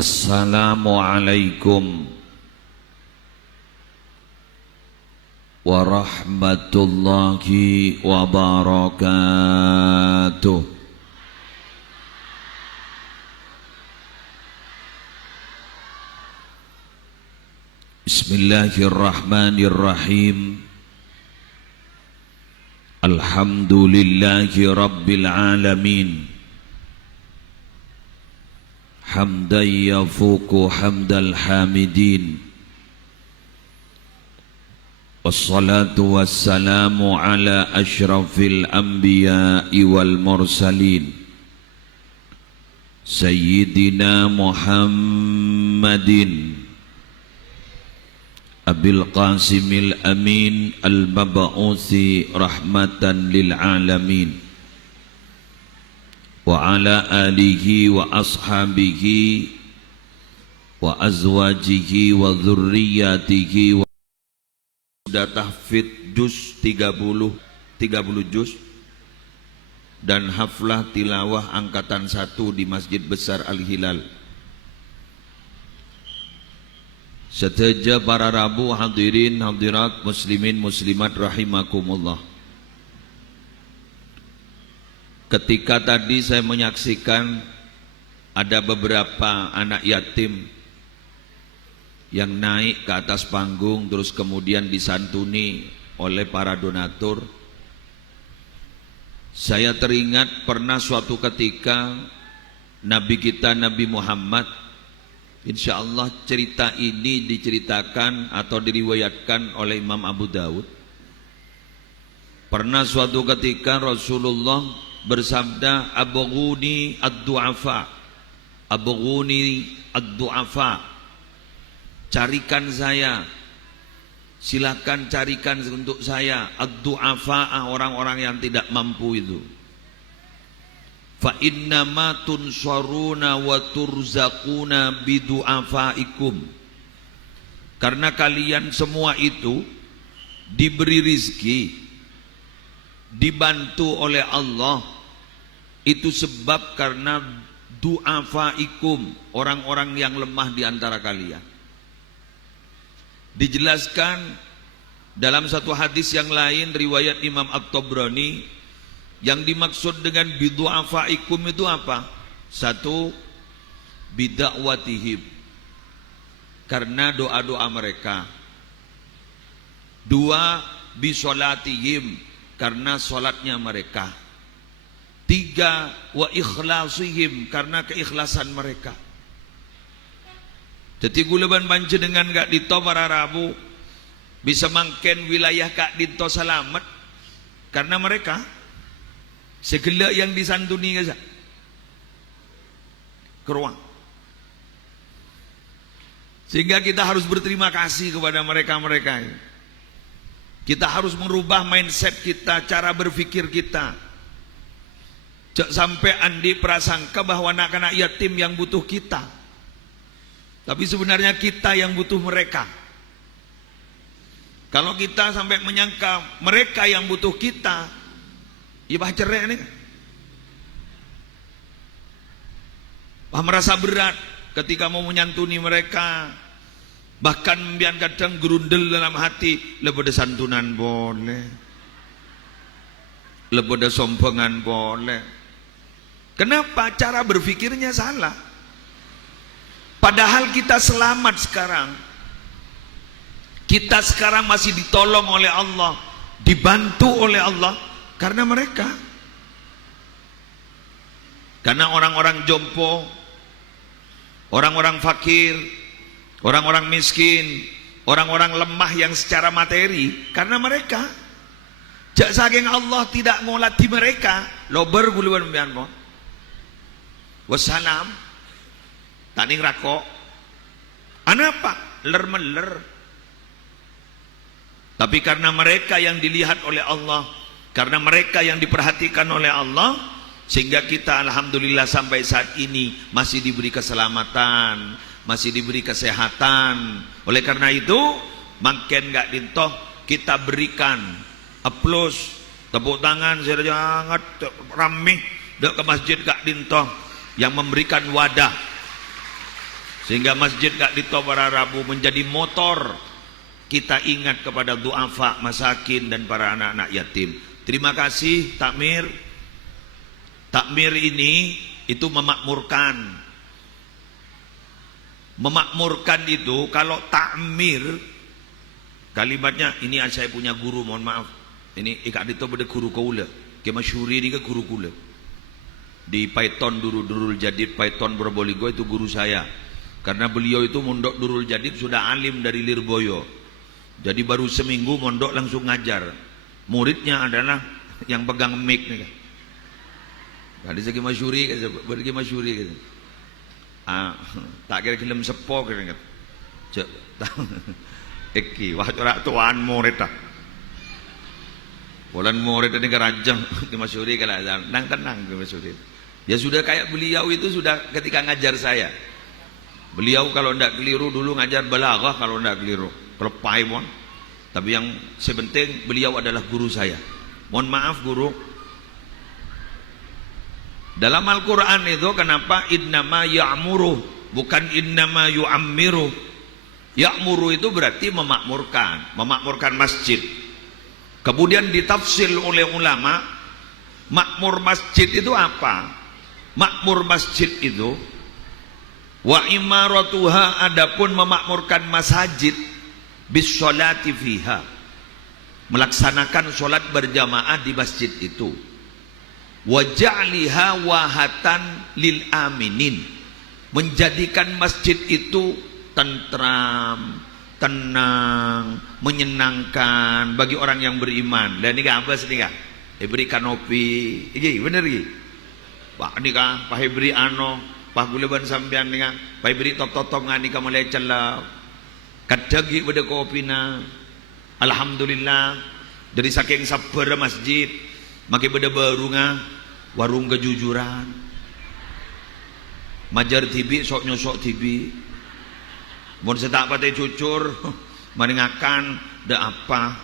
Assalamualaikum warahmatullahi wabarakatuh. Bismillahirrahmanirrahim. Alhamdulillahi rabbil alamin. Hamdan yafuku hamdal hamidin. Wassalatu wassalamu ala ashrafil anbiya'i wal mursalin Sayyidina Muhammadin Abil Qasimil Amin Al-Mab'uthi rahmatan lil alamin wa ala alihi wa ashabihi wa azwajihi wa dhurriyyatihi wa sudah tahfidz juz 30 juz dan haflah tilawah angkatan 1 di Masjid Besar Al-Hilal. Seteja para rabu hadirin hadirat muslimin muslimat rahimakumullah. Ketika tadi saya menyaksikan ada beberapa anak yatim yang naik ke atas panggung terus kemudian disantuni oleh para donatur. Saya teringat pernah suatu ketika Nabi kita Nabi Muhammad, insya Allah cerita ini diceritakan atau diriwayatkan oleh Imam Abu Dawud. Pernah suatu ketika Rasulullah bersabda, abghuni ad-du'afa, abghuni ad-du'afa, carikan saya, silakan carikan untuk saya ad-du'afa, orang-orang yang tidak mampu itu. Fa innama tunsaruna wa turzaquna bidu'afaikum, karena kalian semua itu diberi rizki, dibantu oleh Allah itu sebab karena du'afaikum, orang-orang yang lemah di antara kalian. Dijelaskan dalam satu hadis yang lain riwayat Imam At-Tabrani, yang dimaksud dengan bidu'afaikum itu apa? Satu, bidakwatihim, karena doa-doa mereka. Dua, bisolatihim, karena solatnya mereka. Tiga, wa ikhlasihim, karena keikhlasan mereka. Jadi guleban panjenengan gak dito para rabu bisa mangken wilayah kak dito salamet karena mereka segala yang disantuni ke ruang. Sehingga kita harus berterima kasih kepada mereka-mereka. Kita harus merubah mindset kita, cara berpikir kita. Jangan sampai andi prasangka bahwa anak-anak yatim yang butuh kita, tapi sebenarnya kita yang butuh mereka. Kalau kita sampai menyangka mereka yang butuh kita, ya bah cerai nih. Bah merasa berat ketika mau menyantuni mereka. Bahkan biar kadang gerundel dalam hati, lebih santunan boleh, lebih sombongan boleh. Kenapa? Cara berpikirnya salah. Padahal kita selamat sekarang. Kita sekarang masih ditolong oleh Allah, dibantu oleh Allah karena mereka. Karena orang-orang jompo, orang-orang fakir, orang-orang miskin, orang-orang lemah yang secara materi, karena mereka. Jak saking Allah tidak ngolati mereka, lober guluan bianmo. Wassalam, taning rako. Anapa? Ler-meler. Tapi karena mereka yang dilihat oleh Allah, karena mereka yang diperhatikan oleh Allah, sehingga kita alhamdulillah sampai saat ini masih diberi keselamatan, masih diberi kesehatan. Oleh karena itu makin gak dintoh kita berikan aplaus, tepuk tangan sangat ramih ke masjid gak dintoh yang memberikan wadah Sehingga masjid Kak Dito para Rabu menjadi motor kita ingat kepada duafa, masakin dan para anak-anak yatim. Terima kasih takmir. Takmir ini itu memakmurkan. Memakmurkan itu kalau takmir kalimatnya ini saya punya guru, mohon maaf. Ini Kak Dito beda guru kaula. Ke masyhuri ni ke guru kula. Di Python Durul Jadid Python Probolinggo itu guru saya. Karena beliau itu mondok Durul Jadid sudah alim dari Lirboyo. Jadi baru seminggu mondok langsung ngajar. Muridnya adalah yang pegang mic nih. Tadi segi masyhuri, bagi masyhuri gitu. Tak kira film sepo kira. Cek. Eki, wah ora tuan murid dah. Bulan murid ini kerajang ke masyhuri kalau tenang ke masyhuri. Ya sudah kayak beliau itu sudah ketika ngajar saya. Beliau kalau tidak keliru dulu ngajar balaghah kalau tidak keliru. Pelepai mohon. Tapi yang sepenting beliau adalah guru saya. Mohon maaf guru. Dalam Al-Quran itu kenapa innama ya'muru bukan innama yu'ammiru. Ya'muru itu berarti memakmurkan. Memakmurkan masjid. Kemudian ditafsir oleh ulama, makmur masjid itu apa? Makmur masjid itu wa imaratuha, adapun memakmurkan masjid bis sholati fiha, melaksanakan sholat berjamaah di masjid itu, wa ja'liha wahatan lil aminin, menjadikan masjid itu tentram, tenang, menyenangkan bagi orang yang beriman. Dan ini apa sih kak? Beri kanopi, ini bener gini. Pak ini kak, pak beri ano, pak guleban sambian nih kak, pak beri top ngani kamu lecel lah. Kadagi pada kopi na, alhamdulillah. Dari saking sabar masjid, makin pada baru nga, warung kejujuran. Majar tibi, sok nyosok tibi. Mohon setak patai cucur, maringakan, dah apa?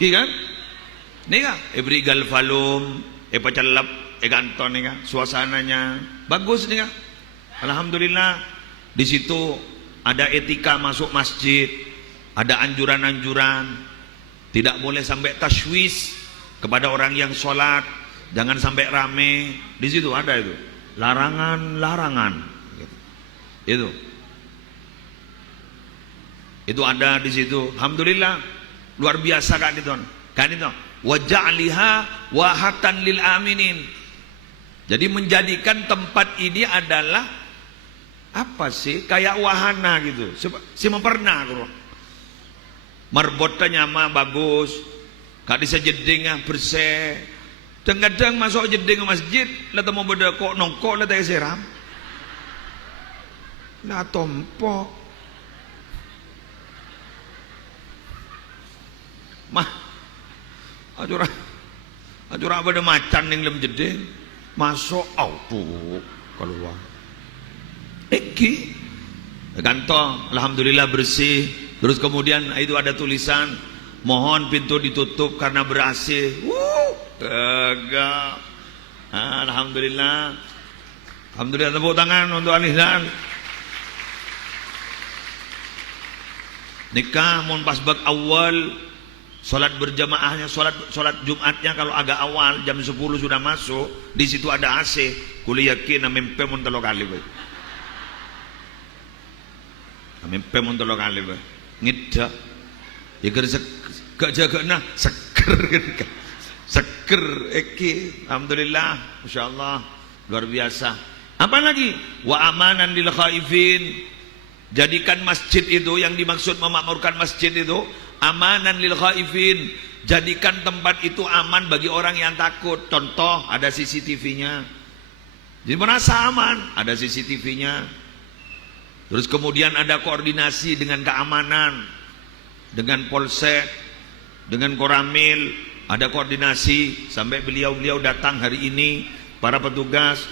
Ki kan? Nih kan? Beri galvalum, pacalap, ganton nih kan? Suasananya bagus nih kan? Alhamdulillah. Di situ ada etika masuk masjid, ada anjuran-anjuran, tidak boleh sampai tashwis kepada orang yang sholat, jangan sampai rame. Di situ ada itu larangan-larangan. Itu ada di situ. Alhamdulillah luar biasa kan itu. Kan itu. Wa ja'liha wahatan lil aminin. Jadi menjadikan tempat ini adalah apa sih? Kayak wahana gitu. Si pernah aku. Marbotnya nyama bagus. Kak bisa jedingnya bersih. Kadang masuk jeding masjid, lah temu beda kok nongkok lah teh seram. Lah tompo mah ajura pada macan yang lem jeding masuk auto keluar ganto alhamdulillah bersih. Terus kemudian itu ada tulisan mohon pintu ditutup karena ber-AC. Alhamdulillah. Alhamdulillah, tepuk tangan untuk Al-Hilal. Nikah mohon pas bak awal, sholat berjamaahnya, sholat Jumatnya kalau agak awal jam 10 sudah masuk, di situ ada AC. Kuliah yakin mimpi mun telo kali bae. Mimpi mun telo kali bae. Ngidak. Ya kerja jagana seger kan. Seger eki. Alhamdulillah, masyaallah, luar biasa. Apa lagi? Wa amanan lil khaifin. Jadikan masjid itu yang dimaksud memakmurkan masjid itu amanan lil khaifin. Jadikan tempat itu aman bagi orang yang takut. Contoh ada CCTV-nya. Jadi merasa aman, ada CCTV-nya. Terus kemudian ada koordinasi dengan keamanan, dengan Polsek, dengan Koramil, ada koordinasi sampai beliau-beliau datang hari ini, para petugas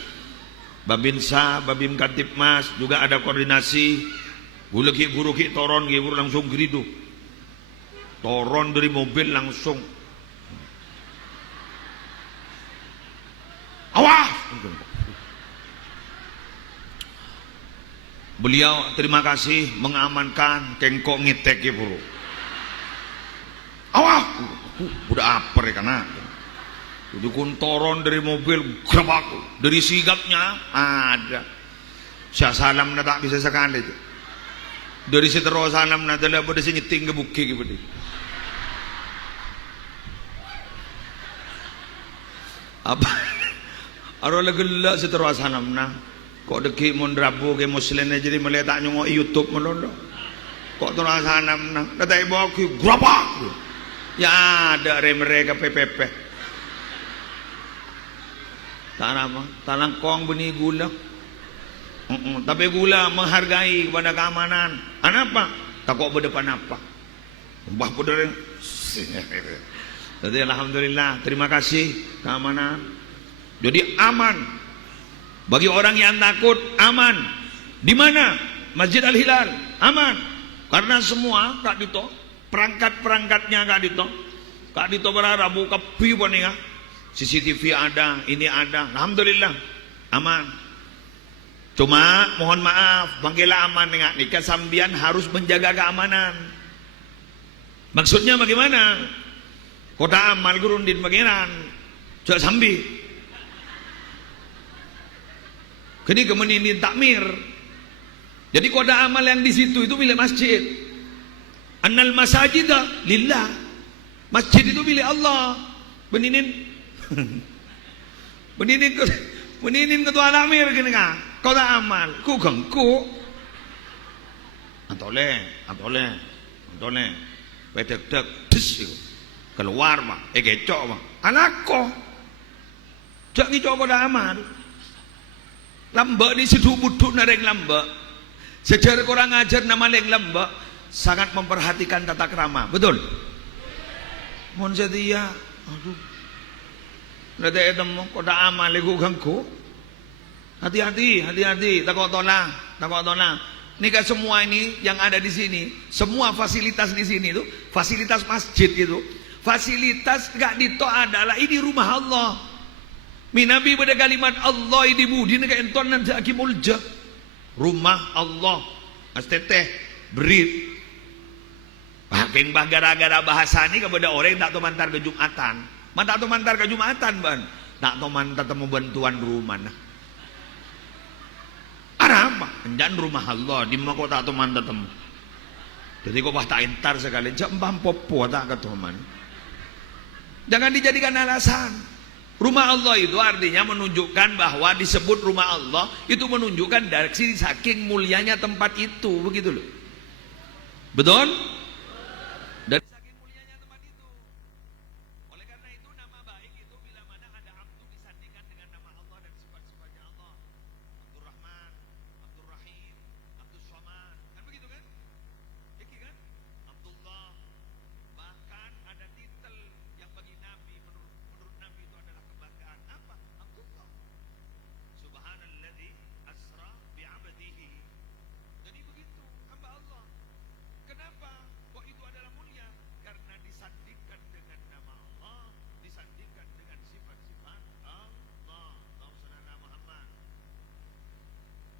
Babinsa, Babim Kantipmas juga ada koordinasi. Buleki buruki toron gibur langsung geridu. Toron dari mobil langsung. Awas. Beliau terima kasih mengamankan kengkok ngitek ya bro. Awak, udah aper ya karena. Itu kuntoron dari mobil, gerabak dari sigapnya ada. Saya salam na tak bisa sekali itu. Dari situ salam na telah pada sini tinggal bukti gitu. Apa? Arola gelak situ salam na. Kok deki mon rabu ke muslim aja jadi mulai tak nyongok YouTube melondo. Kok terus sanam na datai bawa ku gerabak. Ya ada mereka PPP. Tanang kong benih gula. Tapi gula menghargai kepada keamanan. Kenapa? Takut berdepan apa? Bah bener. Jadi alhamdulillah, terima kasih keamanan. Jadi aman. Bagi orang yang takut, aman. Di mana? Masjid Al-Hilal, aman. Karena semua Kak Dito, perangkat-perangkatnya Kak Dito berharap buka piu nih. CCTV ada, ini ada. Alhamdulillah, aman. Cuma mohon maaf, bangkela aman nih. Nikah sambian harus menjaga keamanan. Maksudnya bagaimana? Kota amal gurundin bagian. Coba sambi. Kini kemeninin takmir. Jadi kota amal yang di situ itu milik masjid. Annal masajida lillah. Masjid itu milik Allah. Beninin ketua takmir gini kan. Kota amal. Ku gengku. Antole. Wedek-dek des itu. Keluar mah. Gecok mah. Anakku. Jak ngicok kota amal. Lambak ni seduk buduk nareng lambak. Sejarah kurang ajar nama leng lambak sangat memperhatikan tata krama. Betul? Mohon setia. Aduh. Nanti temu kota amal lego ganggu. Hati-hati. Takut tolak. Nikah semua ini yang ada di sini, semua fasilitas di sini itu, fasilitas masjid itu, fasilitas Kak Dito adalah ini rumah Allah. Minabi pada kalimat Allah ini budi nak enton nan saki mulja. Rumah Allah. Asteteh berit. Bahkan gara-gara bahasa ini kepada orang yang tak tahu mantar ke Jumatan. Tak tahu mantar ke Jumatan ban. Tak tahu mantar temu bantuan rumah. Ada apa? Jangan rumah Allah di mana kau tak tahu mantar temu. Jadi kau bah tak entar sekali. Jangan popo tak ketuman. Jangan dijadikan alasan. Rumah Allah itu artinya menunjukkan bahwa disebut rumah Allah itu menunjukkan dari saking mulianya tempat itu, begitu loh. Betul? Dari saking mulianya tempat itu. Oleh karena itu nama baik itu bila mana ada abdu disandingkan dengan nama Allah dan sifat-sifatnya Allah. Abdul Rahman, Abdul Rahim, Abdul Somad, kan begitu kan? Iki kan? Abdullah. Bahkan ada titel yang bagi Nabi menurut Nabi itu adalah kebanggaan. Apa? Abdullah. Subhanalladzi asra bi'abdihi. Jadi begitu hamba Allah. Kenapa? Kok itu adalah mulia? Karena disandingkan dengan nama Allah, disandingkan dengan sifat-sifat Allah. Allahumma Muhammad.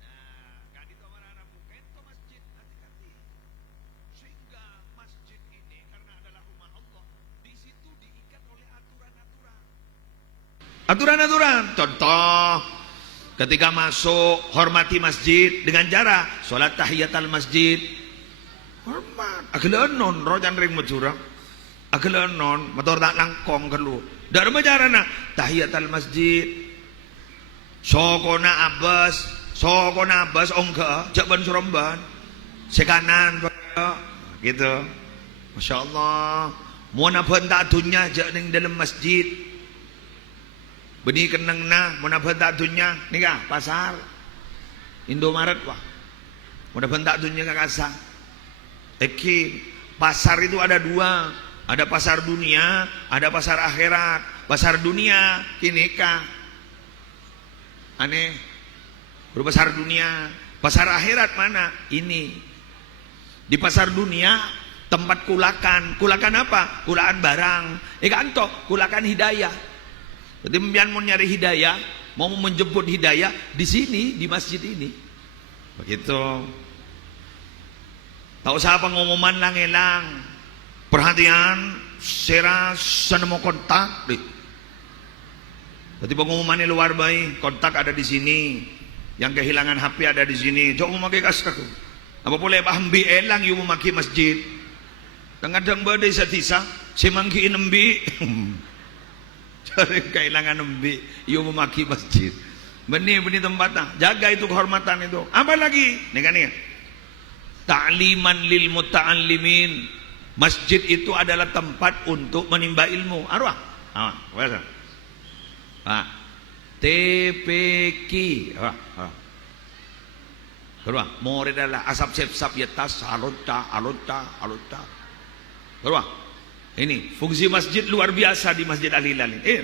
Nah, Kak Dito marana bukan itu masjid hati-hati. Sehingga masjid ini karena adalah rumah Allah, di situ diikat oleh aturan-aturan. Aturan-aturan. Contoh, ketika masuk hormati masjid dengan cara sholat tahiyatul masjid. Hormat. Agelenon rojan ring majura. Agelenon motor tak langkong kelu. Dari cara nak tahiyatul masjid. Sokona Abbas ongka jaban suromban. Sekanan gitu. Masya Allah. Mau nafan tak dunia jak ning dalam masjid. Benih kenang na, mau nafan tak dunia. Ni kah pasar Indomaret wah. Mau nafan tak dunia kakasa. Pasar itu ada dua. Ada pasar dunia, ada pasar akhirat. Pasar dunia kini kah aneh berpasar dunia. Pasar akhirat mana? Ini di pasar dunia tempat kulakan. Kulakan apa? Kulakan barang. Kanto kulakan hidayah. Jadi mbian mau nyari hidayah, mau menjemput hidayah di sini di masjid ini. Begitu. Tak usah pengumuman lang ilang. Perhatian, sera sana mau kontak. Jadi pengumumannya luar baik. Kontak ada di sini. Yang kehilangan HP ada di sini. Jom memakai kasar. Apa boleh ambil elang yung memakai masjid. Kadang badai satisa. Semangki nembi. Cari kehilangan nembi. Yung memakai masjid. Benih tempatnya. Jaga itu kehormatan itu. Apa lagi? Nih kan ya. Ta'liman lil muta'allimin. Masjid itu adalah tempat untuk menimba ilmu. Arwah. TPQ. Arwah. More adalah asap sep yatas alota. Arwah. Ini fungsi masjid luar biasa di Masjid Al-Hilal ini.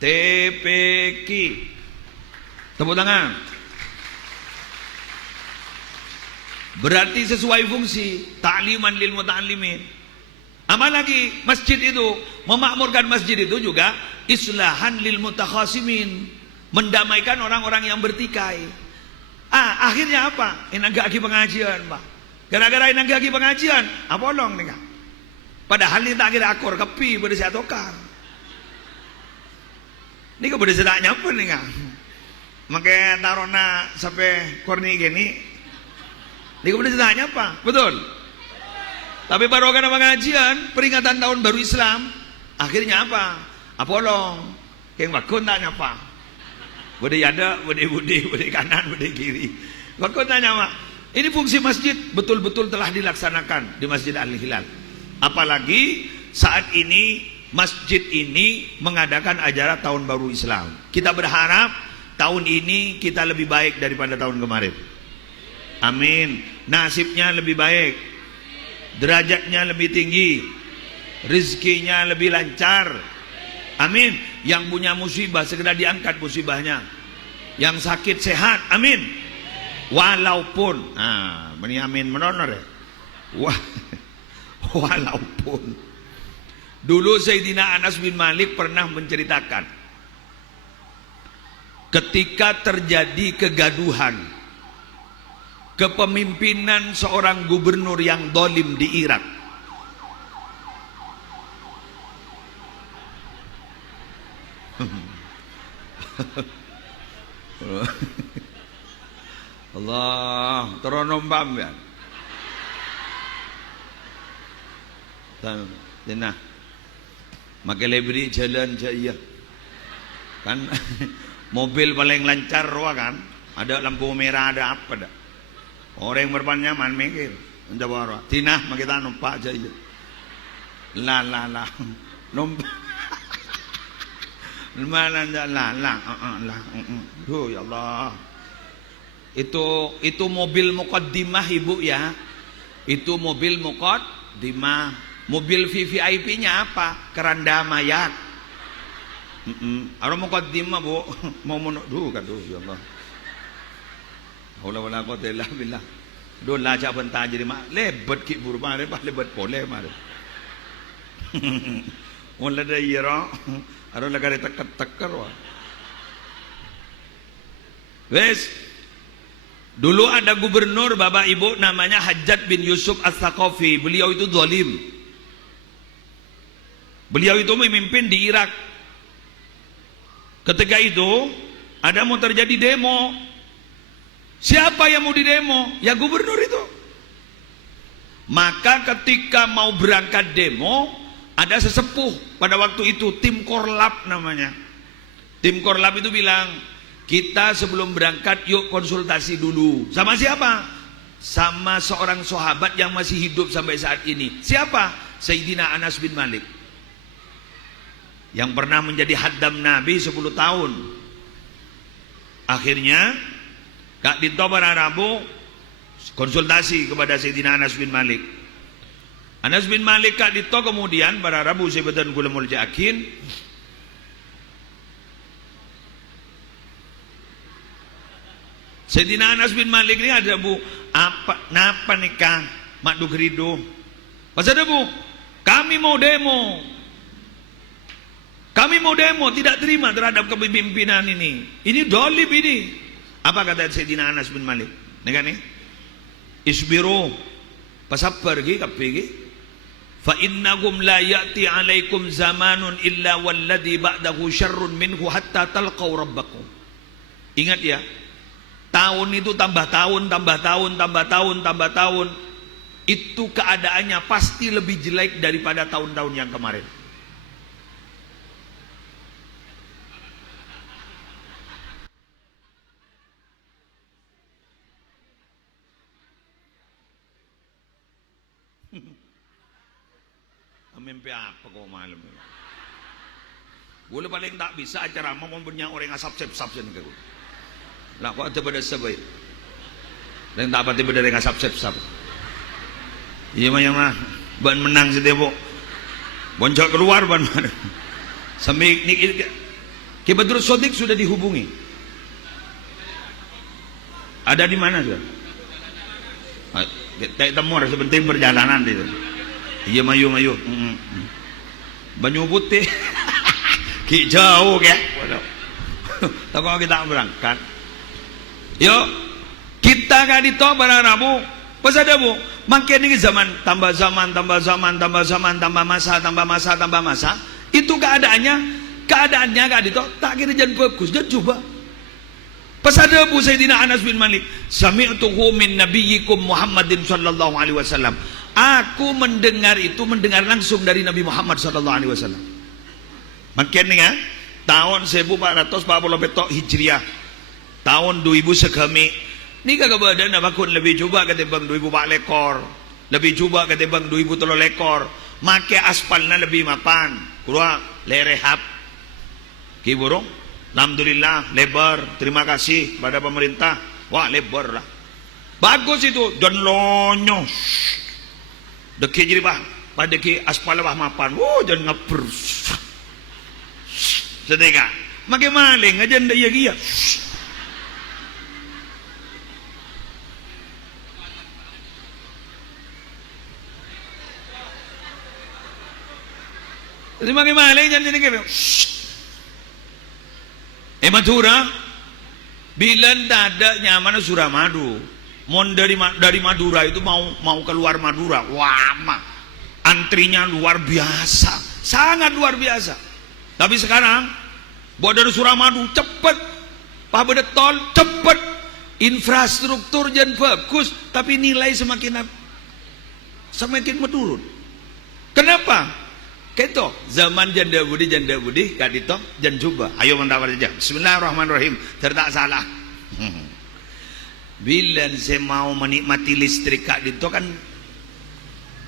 TPQ. Tepuk tangan. Berarti sesuai fungsi. Ta'liman lil muta'allimin. Apa lagi? Masjid itu, memakmurkan masjid itu juga islahan lil mutakhasimin, mendamaikan orang-orang yang bertikai. Akhirnya apa? Inagaki pengajian, Pak. Gara-gara inagaki pengajian, bolong nih, Kak. Padahal ini tak kira akor kepi pada saya tokar. Ini kok pada saya nyapa nih, Kak. Makanya tarona sampai korni gini. Ini kemudian ditanya apa? Betul. Tapi baru karena pengajian peringatan tahun baru Islam, akhirnya apa? Apolong. Kayak bakun tanya apa? Bude ada, bude kanan, bude kiri. Bakun tanya apa? Ini fungsi masjid betul-betul telah dilaksanakan di Masjid Al-Hilal. Apalagi saat ini masjid ini mengadakan acara tahun baru Islam. Kita berharap tahun ini kita lebih baik daripada tahun kemarin. Amin. Nasibnya lebih baik, derajatnya lebih tinggi, rezekinya lebih lancar. Amin. Yang punya musibah segera diangkat musibahnya. Yang sakit sehat. Amin. Walaupun, ini amin menonor ya. Walaupun dulu Sayyidina Anas bin Malik pernah menceritakan ketika terjadi kegaduhan kepemimpinan seorang gubernur yang dolim di Irak. Allah, teronombam ya. Tenang. Makai lebri jalan jaya. Kan mobil paling lancar kan, ada lampu merah, ada apa dah. Orang yang berpanjang nyaman mikir. Menjawab tinah kita numpak aja. La. Numpak. La. Duh ya Allah. Itu mobil muqaddimah Ibu ya. Itu mobil muqaddimah. Mobil VVIP-nya apa? Keranda mayat. Ada muqaddimah Bu. Mau duh ya Allah. Wala ko tela billah. Doon la cha banta jadi mak lebat ki buru mare pa lebat pole mare. Wala da yira. Aro lagare takkar wa. Wes. Dulu ada gubernur Bapak Ibu namanya Hajjaj bin Yusuf As-Saqafi. Beliau itu zalim. Beliau itu memimpin di Irak. Ketika itu ada mau terjadi demo. Siapa yang mau didemo? Ya gubernur itu. Maka ketika mau berangkat demo, ada sesepuh pada waktu itu, tim Korlap namanya. Tim Korlap itu bilang, kita sebelum berangkat yuk konsultasi dulu. Sama siapa? Sama seorang sahabat yang masih hidup sampai saat ini. Siapa? Sayyidina Anas bin Malik, yang pernah menjadi haddam Nabi 10 tahun. Akhirnya Kak Dinto pada Rabu konsultasi kepada Sayyidina Anas bin Malik. Anas bin Malik Kak Dinto kemudian pada Rabu sebatan kula muljakin. Sayyidina Anas bin Malik ini ada Bu, napa nikah mak dugrido. Pas ada Bu, kami mau demo. Kami mau demo, tidak terima terhadap kepemimpinan ini. Ini dolim ini. Apa kata Sayyidina Anas bin Malik? Nih kan nih. Isbiru. Pasabar gi kabeh gi. Fa innakum la ya'ti 'alaikum zamanun illa walladhi ba'dahu syarrun minhu hatta talqaw rabbakum. Ingat ya. Tahun itu tambah tahun, tambah tahun, tambah tahun, tambah tahun. Itu keadaannya pasti lebih jelek daripada tahun-tahun yang kemarin. Mimpi apa kau malam ini? Gue paling tak bisa acara mau punya orang asap sep sen ke gue. Lah kok ada pada sebaik. Dan tak pati pada orang asap sep. Iya mah ban menang setiap boncok keluar ban mana. Sampai ni Ki Badrus Shadiq sudah dihubungi. Ada di mana sudah? Tak temu sebentar perjalanan itu. Iya mayu. Banyu putih. Ki jauh ke. Tak kalau kita berangkat. Yo, kita kan itu barang Rabu. Pas ada bu, makin ini zaman tambah masa. Itu keadaannya kan itu tak kira jangan bagus. Dan coba. Pas ada bu Sayyidina Anas bin Malik. Sami'tuhu min nabiyyikum Muhammadin sallallahu alaihi wasallam. Aku mendengar langsung dari Nabi Muhammad SAW. Makanya tahun 1447 Hijriah, tahun 2000 segami. Ni kagak badan bakun lebih coba ketimbang 2004 lekor, lebih coba ketimbang 2003 lekor. Make aspalnya lebih mapan. Kurang lerehap. Ki burung. Alhamdulillah lebar. Terima kasih pada pemerintah. Wah lebar lah. Bagus itu dan lonyo. Deki jadi bah, pada ki aspal bah mapan, jangan ngaper. Sedeka, makin maling aja ndak iya kia. Jadi makin maling jangan jadi kia. Madura, bila ndak ada nyaman Suramadu. Mon dari Madura itu mau keluar Madura, wah antrinya luar biasa, sangat luar biasa. Tapi sekarang buat dari Suramadu cepet, Pak Bedet tol cepet, infrastruktur jangan bagus, tapi nilai semakin menurun. Kenapa? Keto zaman janda budi kadito jangan coba. Ayo mantap aja. Bismillahirrahmanirrahim. Tertak salah. Bila saya mau menikmati listrik kak itu kan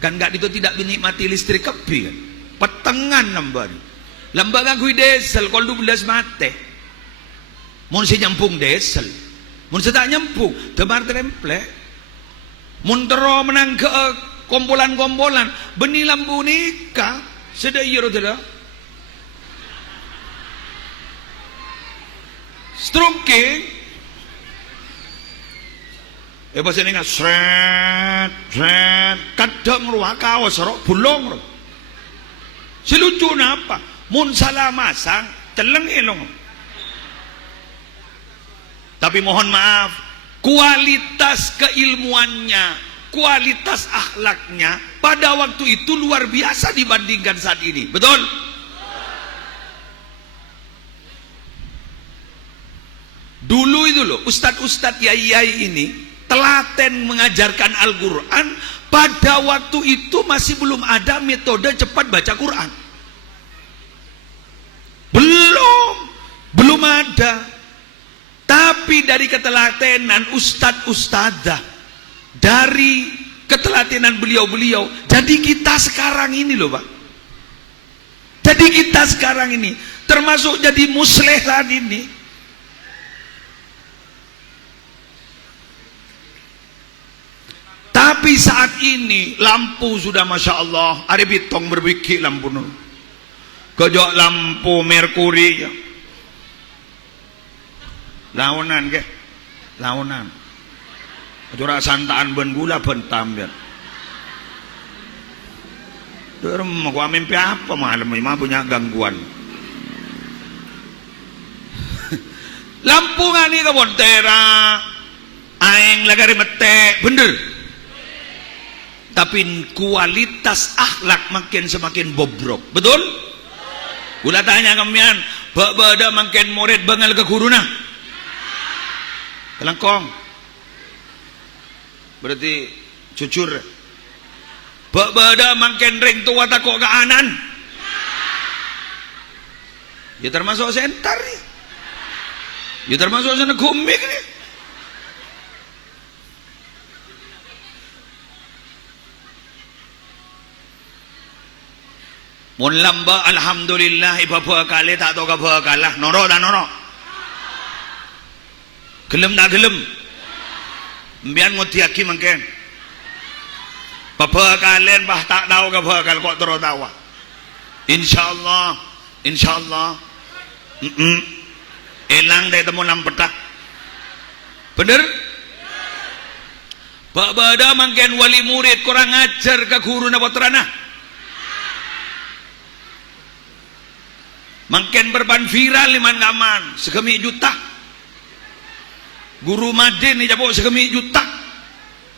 kak itu tidak menikmati listrik kepi kan petengan lembaga kui desel kalau 12 mate mau saya nyampung desel mau saya tak nyampung temar tremple mau tero menang ke kompolan benih lampu nikah sedaya iya tidak stroking bahasa ini sret kadang ruah kawas bulong si lucu apa mun salah masang celeng elong. Tapi mohon maaf kualitas keilmuannya, kualitas akhlaknya pada waktu itu luar biasa dibandingkan saat ini. Betul? Dulu itu loh ustadz-ustadz yai-yai ini telaten mengajarkan Al-Quran. Pada waktu itu masih belum ada metode cepat baca Quran, belum ada. Tapi dari ketelatenan ustadz-ustadzah, dari ketelatenan beliau-beliau, jadi kita sekarang ini loh Pak, jadi kita sekarang ini termasuk jadi musleh saat ini. Tapi saat ini lampu sudah Masya Allah, ada bitong berbiki lampu nu. Kejok lampu merkuri ya. Launan ke? Launan. Jura santaan ben gula bentam ya. Mau gua mimpi apa malam ini mah punya gangguan. Lampu ngani ke Bontera. aing lagari mete, bener. Tapi kualitas akhlak makin semakin bobrok, betul? Ulah tanya kamian, bada makin murid bangal ke guruna. Kelangkong. Berarti jujur. Bada makin ring tua takok ke anan. Ya termasuk sentar nih. Ya termasuk sana gumik nih. Mun lamba alhamdulillah ibaba kali tak tahu ke kalah. Noro tak noro. Gelem tak gelem. Mbian ngutiaki mungkin. Bapa kalian bah tak tahu ke bakal kok terus tahu. Insyaallah, insyaallah. Elang dari temu lampetak. Bener? Bada mungkin wali murid kurang ajar ke guru na putrana. Mungkin berban viral liman ngaman segemi juta. Guru Madin ni jabuk segemi juta.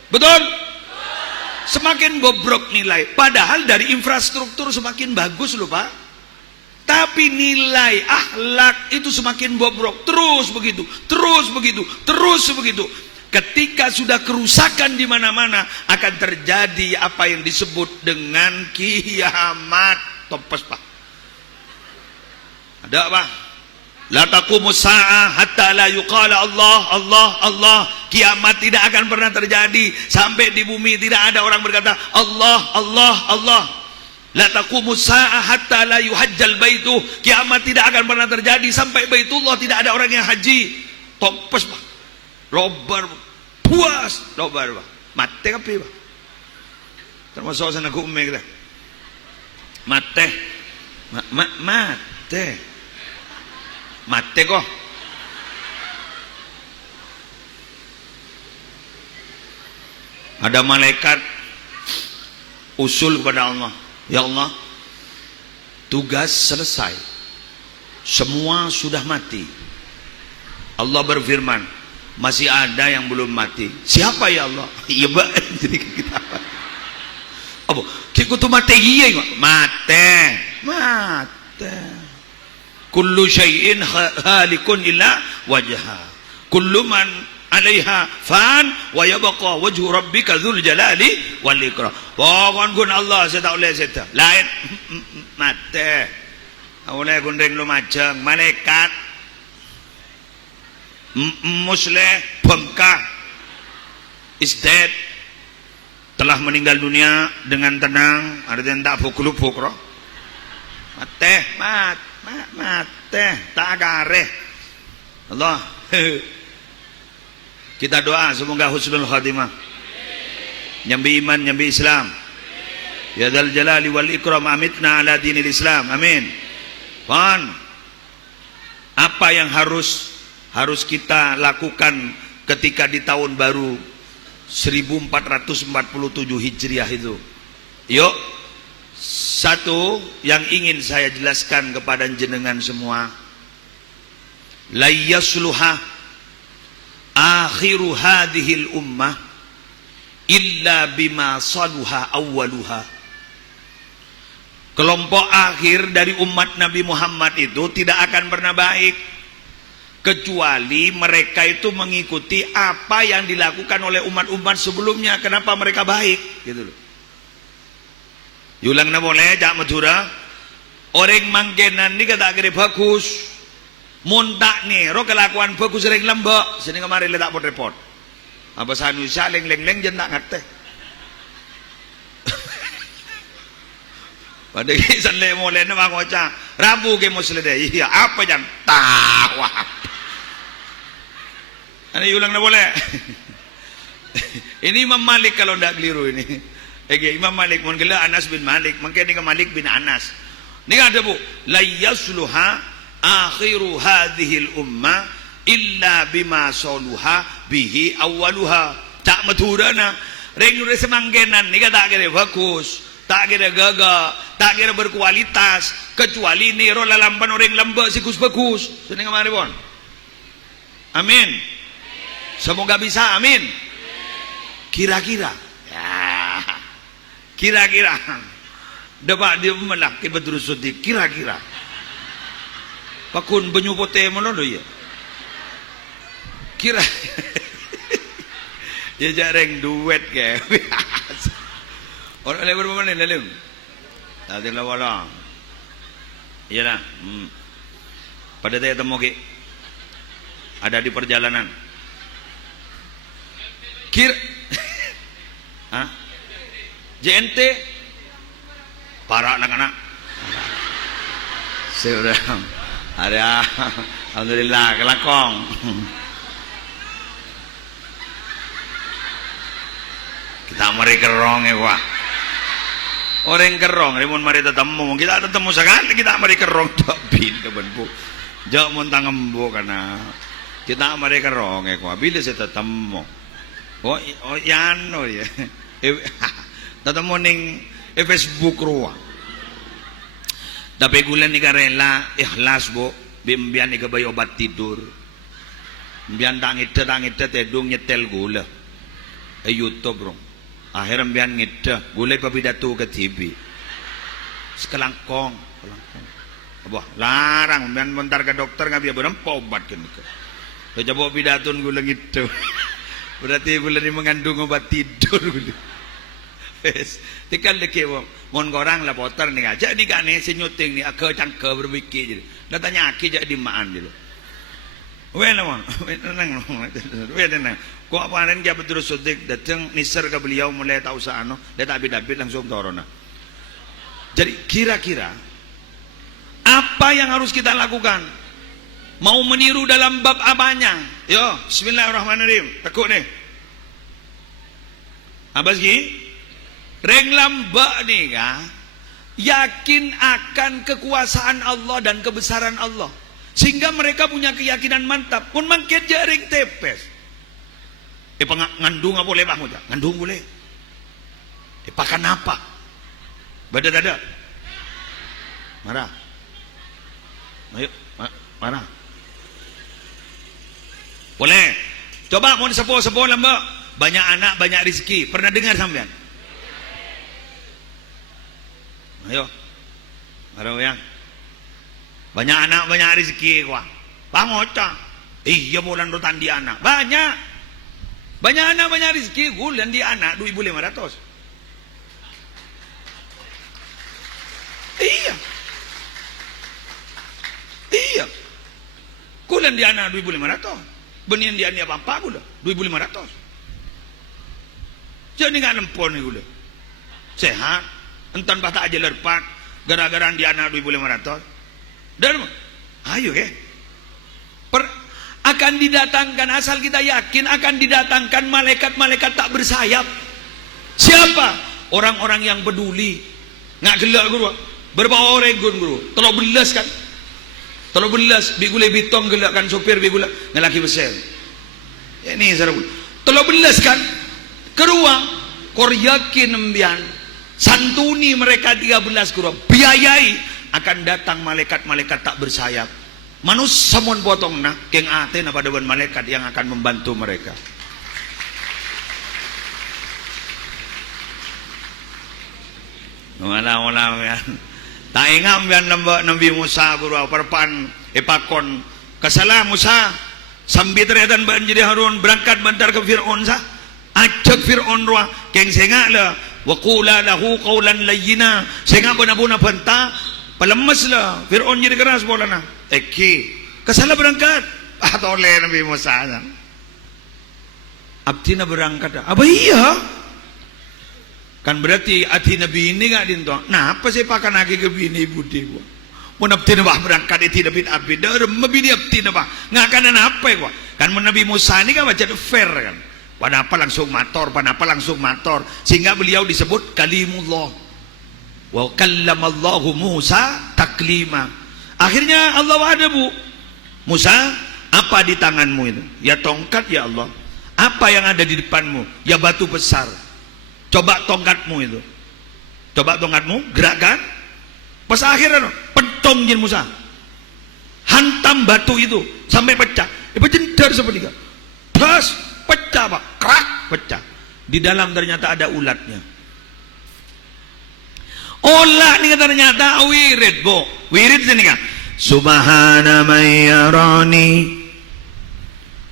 Betul? Semakin bobrok nilai. Padahal dari infrastruktur semakin bagus loh Pak. Tapi nilai akhlak itu semakin bobrok. Terus begitu, terus begitu, terus begitu. Ketika sudah kerusakan di mana-mana akan terjadi apa yang disebut dengan kiamat. Topes Pak. Ada apa? La taqumus sa'ah hatta la yuqala Allah, Allah, Allah. Kiamat tidak akan pernah terjadi sampai di bumi tidak ada orang berkata Allah, Allah, Allah. La taqumus sa'ah hatta la yuhajjal baitu. Kiamat tidak akan pernah terjadi sampai Baitullah tidak ada orang yang haji. Topes Pak. Robar puas, robar Pak. Mate kape Pak. Termasuk sana kume kita. Mate. Mate. Mate kok. Ada malaikat usul kepada Allah. Ya Allah, tugas selesai. Semua sudah mati. Allah berfirman, masih ada yang belum mati. Siapa ya Allah? Iya Mbak. Jadi kita apa? Kita tu mati iya mate. Mate. Kullu syai'in halikun illa wajha. Kullu man 'alaiha fan wa yabqa wajhu rabbika dzul jalali wal ikram. Pokon gun Allah saya tak boleh seta. Lain mate. Oleh gundeng lu majang malaikat musleh bengkak is dead, telah meninggal dunia dengan tenang, artinya tak pukul-pukul roh. Mate, mate, tak gareh. Allah. Kita doa semoga husnul khatimah. Nyambi iman, nyambi Islam. Ya dzal jalali wal ikram amitna ala dinil Islam. Amin. Pan. Apa yang harus kita lakukan ketika di tahun baru 1447 Hijriah itu? Yuk. Satu yang ingin saya jelaskan kepada jenengan semua. La yasluha akhiru hadhil ummah illa bima saluha awwaluha. Kelompok akhir dari umat Nabi Muhammad itu tidak akan pernah baik kecuali mereka itu mengikuti apa yang dilakukan oleh umat-umat sebelumnya. Kenapa mereka baik? Gitu loh. Yulang na boleh jak Madura. Orang mangkenan ni kata kira bagus. Muntak ni, ro kelakuan bagus ring lembek. Sini kemarin le tak pot report. Apa sanusa leng jen tak ngate. Pada kisan le mole na mangoca. Rabu ke muslide. Iya, apa jan tawa. Ani ulang na boleh. Ini Imam Malik kalau ndak keliru ini. Imam Malik mun gela Anas bin Malik, mungkin ni Malik bin Anas. Ni ada bu, la yasluha akhiru hadhil ummah illa bima saluha bihi awwaluha. Tak maturana ring ure semanggenan ni tak kira bagus, tak kira gagah, tak kira berkualitas kecuali ni ro lalampan orang lembek sikus bagus. Seneng kemari pon. Amin. Semoga bisa, amin. Kira-kira, ya, kira-kira, dapat dia melak ke betul suti. Kira-kira, pakun banyu putih mana ya? Kira, ya jarang duet ke. Orang lain berapa ni lalu? Tadi lawan. Iya lah. Pada saya temu ke, ada di perjalanan. Hah? JNT para anak-anak sudah ada, alhamdulillah kelakong. Kita mari kerong ya Pak, orang kerong rimun mari tetemu kita tetemu sekali kita mari kerong tak pindah benpu jauh montang embo karena kita mari kerong ya Pak bila saya tetemu. Oh yan oh ya. Tatamo ning Facebook ruwa. Tapi gulan ni karela ikhlas bo bimbian ni kabay obat tidur. Mbian dangit tedung nyetel gula. YouTube bro. Akhirnya mbian ngita gulay pabidato ke TV. Sekelangkong. Abah larang mbian bentar ke dokter ngabi abang obat kan. Coba pidaton gula gitu. Berarti bulan ini mengandung obat tidur. Yes. Tikal deke mon korang lah poter nih aja nih kan nih senyuting nih agak cangke berpikir jadi. Datanya aki jadi di maan dulu. Wena mon, wena. Kau apaan dia betul sudik datang nisar ke beliau mulai tahu saano, dia tak bidabit langsung torona. Jadi kira-kira apa yang harus kita lakukan? Mau meniru dalam bab apanya? Yo, bismillahirrahmanirrahim. Tekuk nih. Apa sih? Reng lamba nih kan? Yakin akan kekuasaan Allah dan kebesaran Allah. Sehingga mereka punya keyakinan mantap. Pun makin jaring tepes. Ngandung apa boleh pak? Ngandung boleh. Pakan apa? Bada dada. Marah. Ayo, marah. Boleh. Coba mau sepo-sepo lah mbak. Banyak anak, banyak rezeki. Pernah dengar sampean? Ayo. Baru yang. Banyak anak, banyak rezeki kuah. Pangocah. Iya bulan rotan di anak. Banyak. Banyak anak, banyak rezeki. Bulan di anak 2.500. Iya. Iya. Kulan di anak 2.500. Benih dia apa gula 2.500. Jadi nggak nempon nih gula. Sehat, entan bata aja lerpat, gara-gara dia anak 2.500. Dan ayo akan didatangkan asal kita yakin akan didatangkan malaikat-malaikat tak bersayap. Siapa? Orang-orang yang peduli. Nggak gelak guru. Berbawa oregon guru. Tolong belas kan? Tolong belas bigule bitong gelakkan sopir bigula ngelaki besar. Ini sarung. Tolong belas kan? Kedua, kor yakin embian santuni mereka 13 guru. Biayai akan datang malaikat-malaikat tak bersayap. Manus samon potong na keng ate na pada malaikat yang akan membantu mereka. Wala ya. Taingam yan Nabi Musa guru perpan epakon kasalah Musa sambil ternyata jadi Harun berangkat bentar ke Fir'aun sa ajak Fir'aun ruah keng senga lah wa qula lahu qawlan layyina senga bana-bana banta palemes lah Fir'aun jadi keras bola na eki kasalah berangkat atau oleh Nabi Musa abdi na berangkat apa iya kan berarti hati Nabi ini gak dinto. Nah apa sih pakai lagi ke bini ibu dewa? Mau nabti nabah berangkat itu Nabi abdi. Dah mabini abdi nabah. Nggak akan apa ya? Kan Nabi Musa ini kan macam fair kan. Pada apa langsung mator, pada apa langsung mator. Sehingga beliau disebut kalimullah. Wa kallamallahu Musa taklima. Akhirnya Allah ada bu. Musa, apa di tanganmu itu? Ya tongkat ya Allah. Apa yang ada di depanmu? Ya batu besar. Coba tongkatmu itu. Coba tongkatmu, gerakkan. Pas akhirnya pentong jin Musa. Hantam batu itu sampai pecah. Jendar seperti itu. Terus pecah Pak, krak, pecah. Di dalam ternyata ada ulatnya. Ulat ini ternyata wirid, Bu. Wirid sini kan. Subhana man yarani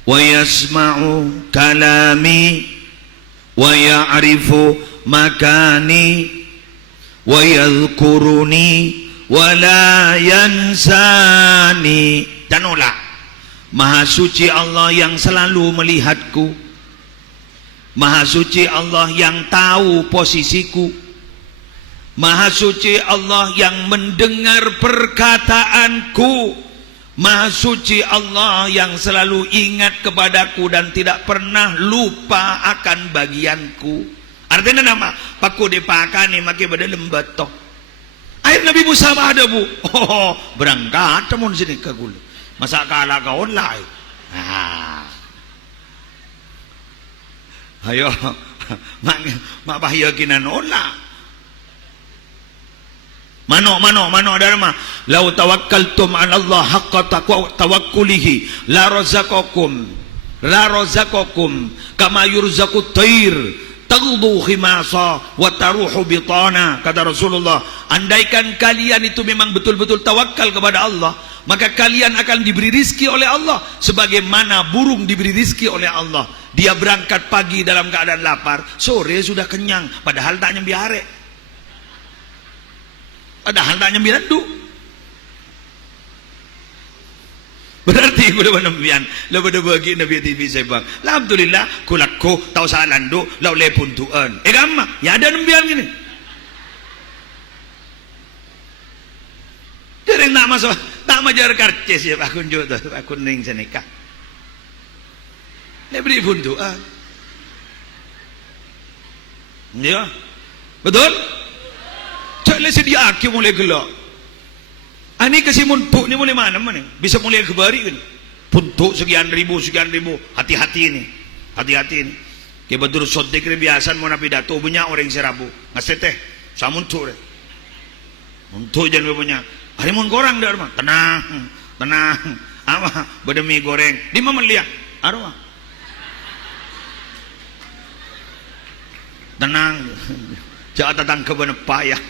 wa yasma'u kalami wa ya'rifu makani wa yadhkuruni wa la yansani. Dan ulah. Maha suci Allah yang selalu melihatku. Maha suci Allah yang tahu posisiku. Maha suci Allah yang mendengar perkataanku. Maha suci Allah yang selalu ingat kepadaku dan tidak pernah lupa akan bagianku. Artinya nama paku dipakani maki pada lembatok. Air Nabi Musa ada Bu. Oh, berangkat temun sini ke gula. Masa kalah kau online. Ayo, mak bahaya kinan olah. Mano dharma. Lau tawakkaltum 'ala Allah haqqa tawakkulihi la razaqakum kama yurzaqut thair taghdu khimasa wa taruhu bitana. Kata Rasulullah, andaikan kalian itu memang betul-betul tawakal kepada Allah, maka kalian akan diberi rizki oleh Allah sebagaimana burung diberi rizki oleh Allah. Dia berangkat pagi dalam keadaan lapar, sore sudah kenyang, padahal tak nyambi are, padahal tak nyambi randu. Berarti kuda menembian lepas bagi Nabi TV saya bang. Alhamdulillah kulakku tahu salandu lau le puntuan. Gamma ya ada nembian gini. Jadi nak masuk tak majar karcis ya aku junjuk tu aku ning senika. Le beri puntuan. Ya betul. Tak le sedia aku mulai gelak. Ani kasih muntuk ni mulai mana bisa mulai kebari kan puntuk sekian ribu hati-hati ini ke betul sodik ni biasa mau napi dato punya orang serabu ngasih teh samuntuk deh untuk jangan punya hari mun goreng dah rumah tenang apa berdemi goreng di mana lihat arwah tenang jangan datang ke benar payah.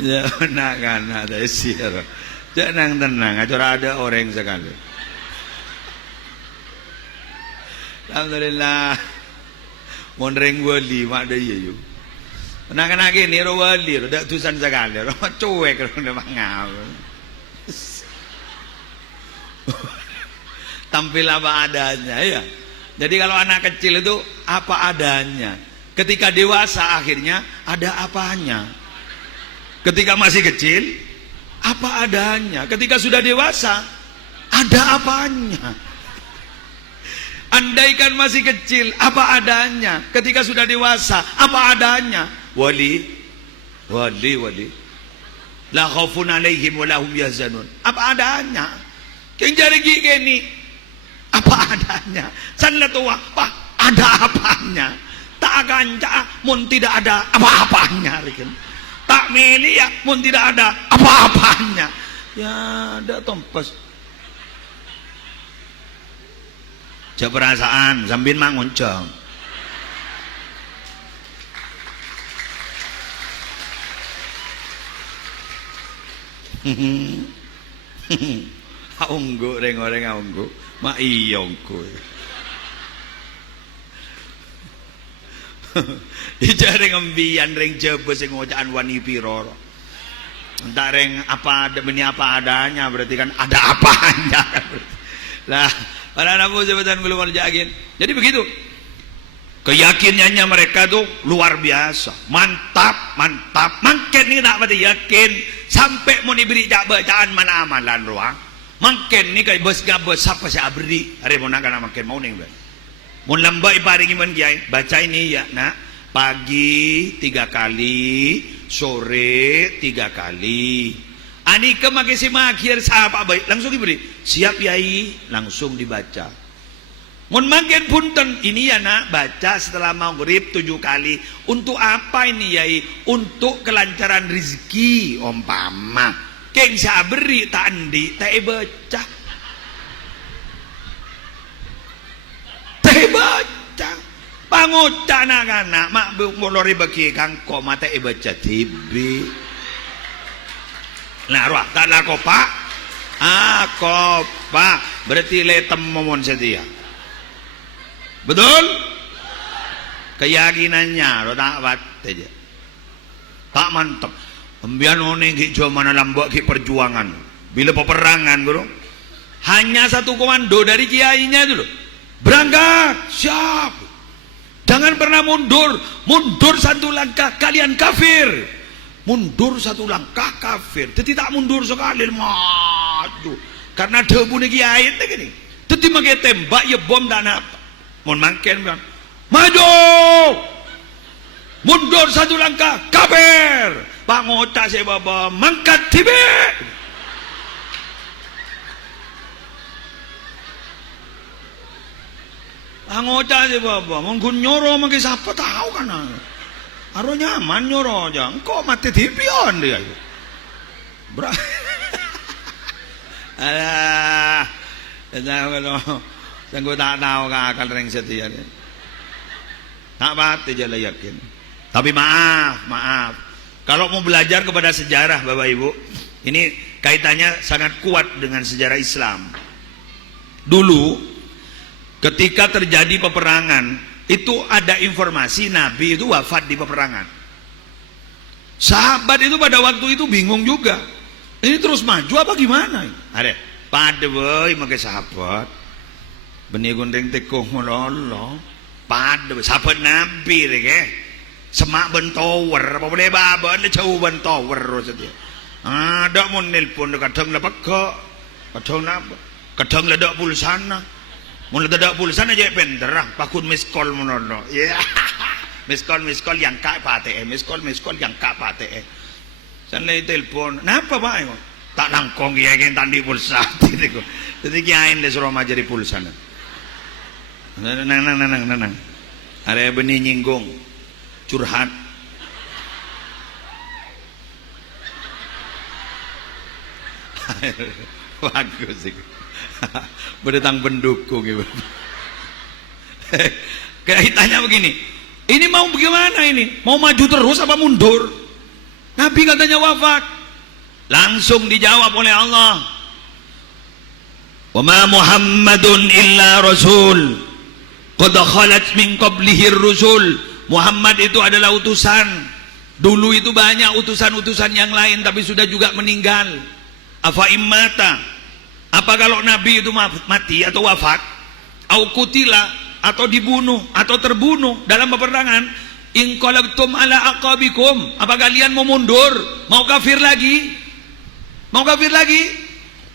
Jangan kan ada sihir. Jangan tenang, acara ada orang sekali. Alhamdulillah. Monreng wali mak ada ye. Nak gini ro wali, dak tusan sekali. Ro cuek ro mangau. Tampil apa adanya ya. Jadi kalau anak kecil itu apa adanya. Ketika dewasa akhirnya ada apanya. Ketika masih kecil apa adanya, ketika sudah dewasa ada apanya. Andaikan masih kecil apa adanya, ketika sudah dewasa apa adanya. Wali la khaufun alaihim wa lahum yahzanun. Apa adanya. Keng jari gini apa adanya. Sanla tua apa ada apanya. Tak akan mun tidak ada apa-apanya. Tak milia pun tidak ada apa-apanya. Ya ada tompas. Jauh perasaan sambil manguncang. Aunggu reng-reng aunggu. Ma iyongku. Ijare ngembian ring jebes sing ngocaan wani piro. Entar ring apa demi apa adanya berarti kan ada apanya. Lah, para nabu jabatan keluar jagin. Jadi begitu. Keyakinannya mereka tuh luar biasa. Mantap. Mungkin ni tak mati yakin sampai mau diberi bacaan mana amalan ruang. Mungkin ni kai bos gabos siapa saya beri. Hari mau nak kana makin mau ning. Mun lambai paringi man kiai, baca ini ya nak. Pagi 3 kali, sore 3 kali. Ani ke magisi makhir sahabat baik langsung diberi. Siap yai, langsung dibaca. Mun makin punten ini ya nak baca setelah maghrib 7 kali. Untuk apa ini yai? Untuk kelancaran rezeki umpama. keng saberi tak andi tak baca tak baca panguca anak-anak mak mulori bagi kangko mata baca tibi nah ruah tak lako pak kopak berarti letem momon setia betul keyakinannya lo tak wat aja tak mantap ambian oneng hijau mana lambok ki perjuangan bila peperangan bro hanya satu komando dari kiainya itu loh berangkat siap jangan pernah mundur satu langkah kalian kafir mundur satu langkah kafir jadi tak mundur sekali maju karena debu nih kiai ini gini jadi makai tembak ya bom dan apa mau makin kan maju mundur satu langkah kafir pak ngocak saya baba mangkat tibe pak ngocak saya baba mau nyoro makai siapa tahu kan aro nyaman nyoro aja engkau mati tibion dia alah dan gue tak tahu kakak ring setia tak mati aja yakin tapi maaf kalau mau belajar kepada sejarah Bapak Ibu ini kaitannya sangat kuat dengan sejarah Islam dulu ketika terjadi peperangan itu ada informasi Nabi itu wafat di peperangan sahabat itu pada waktu itu bingung juga ini terus maju apa gimana ada pada boy makai sahabat benih gunting tekuh melolo pada sahabat Nabi deh semak bentower apa boleh baban jauh bentower saja ada mau nelpon kadang lepak kadang ledak pulsana mun ledak pulsana aja penderah pakun miskol monono ya miskol yang kak pate miskol yang kak pate sanai telepon napa pak tak langkong ya yang tandi pulsa gitu jadi kiain deh suruh majari pulsa nang ada benih nyinggung curhat bagus sih berdetang pendukung gitu. Kaitannya begini ini mau bagaimana ini mau maju terus apa mundur Nabi katanya wafat langsung dijawab oleh Allah wa ma Muhammadun illa rasul qad khalat min qablihi rusul Muhammad itu adalah utusan dulu itu banyak utusan-utusan yang lain tapi sudah juga meninggal afa immata apa kalau Nabi itu mati atau wafat au kutila atau dibunuh atau terbunuh dalam peperangan inqalabtum ala aqabikum apa kalian mau mundur mau kafir lagi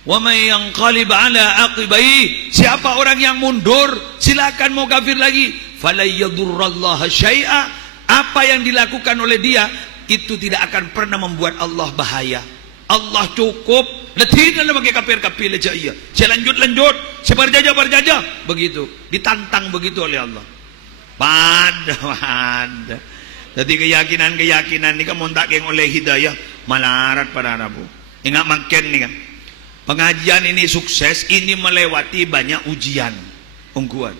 wa may yanqalib ala aqibai siapa orang yang mundur silakan mau kafir lagi fala yadurrallaha syai'a apa yang dilakukan oleh dia itu tidak akan pernah membuat Allah bahaya Allah cukup letih dalam pakai kapir aja iya saya lanjut saya berjajah begitu ditantang begitu oleh Allah pada jadi keyakinan ini kamu tak yang oleh hidayah malarat pada Rabu ingat makin nih kan pengajian ini sukses ini melewati banyak ujian ungguan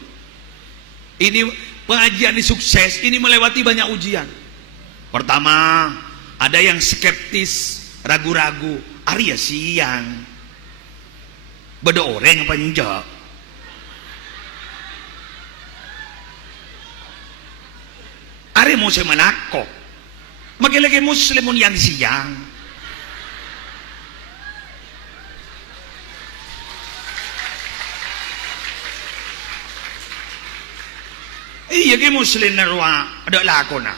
ini pengajian ini sukses ini melewati banyak ujian pertama ada yang skeptis ragu-ragu Arya siang beda orang apa njak Arya mau saya menakok lagi muslimun yang siang iya ke muslim na ruwa ada lakona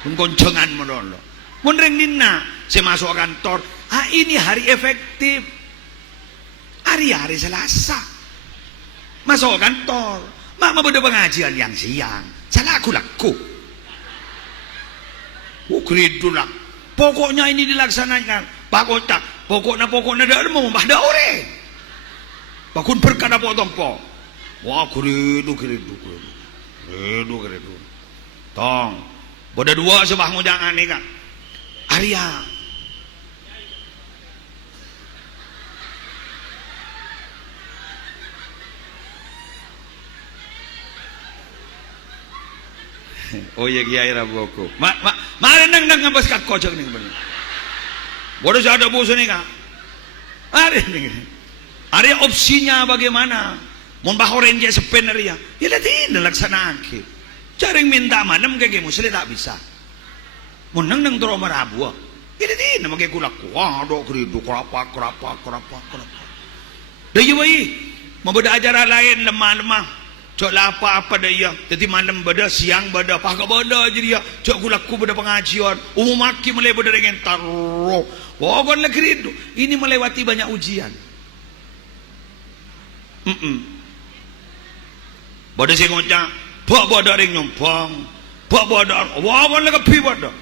kung koncongan mo lolo mun ring dinna saya masuk kantor ini hari efektif hari Selasa masuk kantor mama beda pengajian yang siang salah aku laku keridulah pokoknya ini dilaksanakan Pak Kota pokoknya ada mau ada orang bakun berkata potong po wah keridu tong boda dua sebah jangan nih kan Arya Oh iya kiai raboko. Mari nang ngabas ka kocok ning bener. Bodoh ada bosan nih kak. Ada opsinya bagaimana? Mau bahoren je sepener ya. Ya nanti laksanakan. Cari minta manam kayak muslim tak bisa. Mau nang tero marabu. Ya nanti nama kayak kulak. Wah do keridu kerapa. Dah iya bayi. Mau beda ajaran lain lemah. Cok apa dia. Jadi malam beda, siang beda, pakai beda jadi dia. Cok kulakku beda pengajian. Umum maki mulai beda dengan taruh. Wah lagi itu. Ini melewati banyak ujian. Beda sih ngocak. Pak beda ring nyompang. Pak beda. Wah lagi pi beda.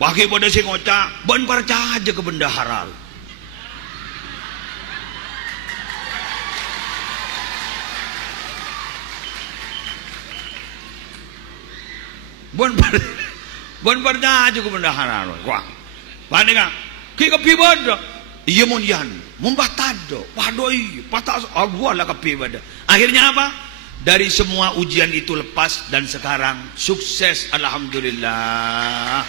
Pakai beda sih ngocak. Ban percaya aja ke benda halal. Bon percaya aja ke benda halal. Wah. Pane ka? Ki kapi bada. Iya mun yan, membatado. Padoi, patah Allah lah kapi bada. Akhirnya apa? Dari semua ujian itu lepas dan sekarang sukses alhamdulillah.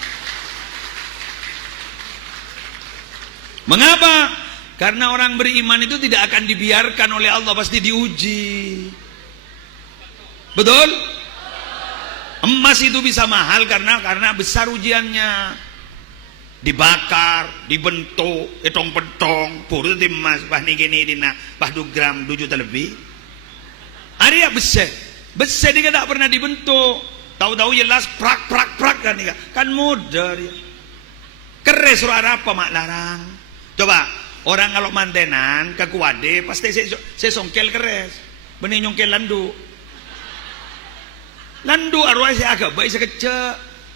Mengapa? Karena orang beriman itu tidak akan dibiarkan oleh Allah, pasti diuji. Betul? Emas itu bisa mahal karena besar ujiannya. Dibakar, dibentuk, petong-petong, puru di emas, bah ni gini dina, bah 2 gram 2 juta lebih. Ada besar dia tak pernah dibentuk. Tahu-tahu jelas prak kan dia. Kan mudah dia. Keres suruh ada apa mak larang. Coba orang kalau mantenan ke kuade pasti saya songkel keres. Benih nyongkel landu arwah saya agak baik sekecil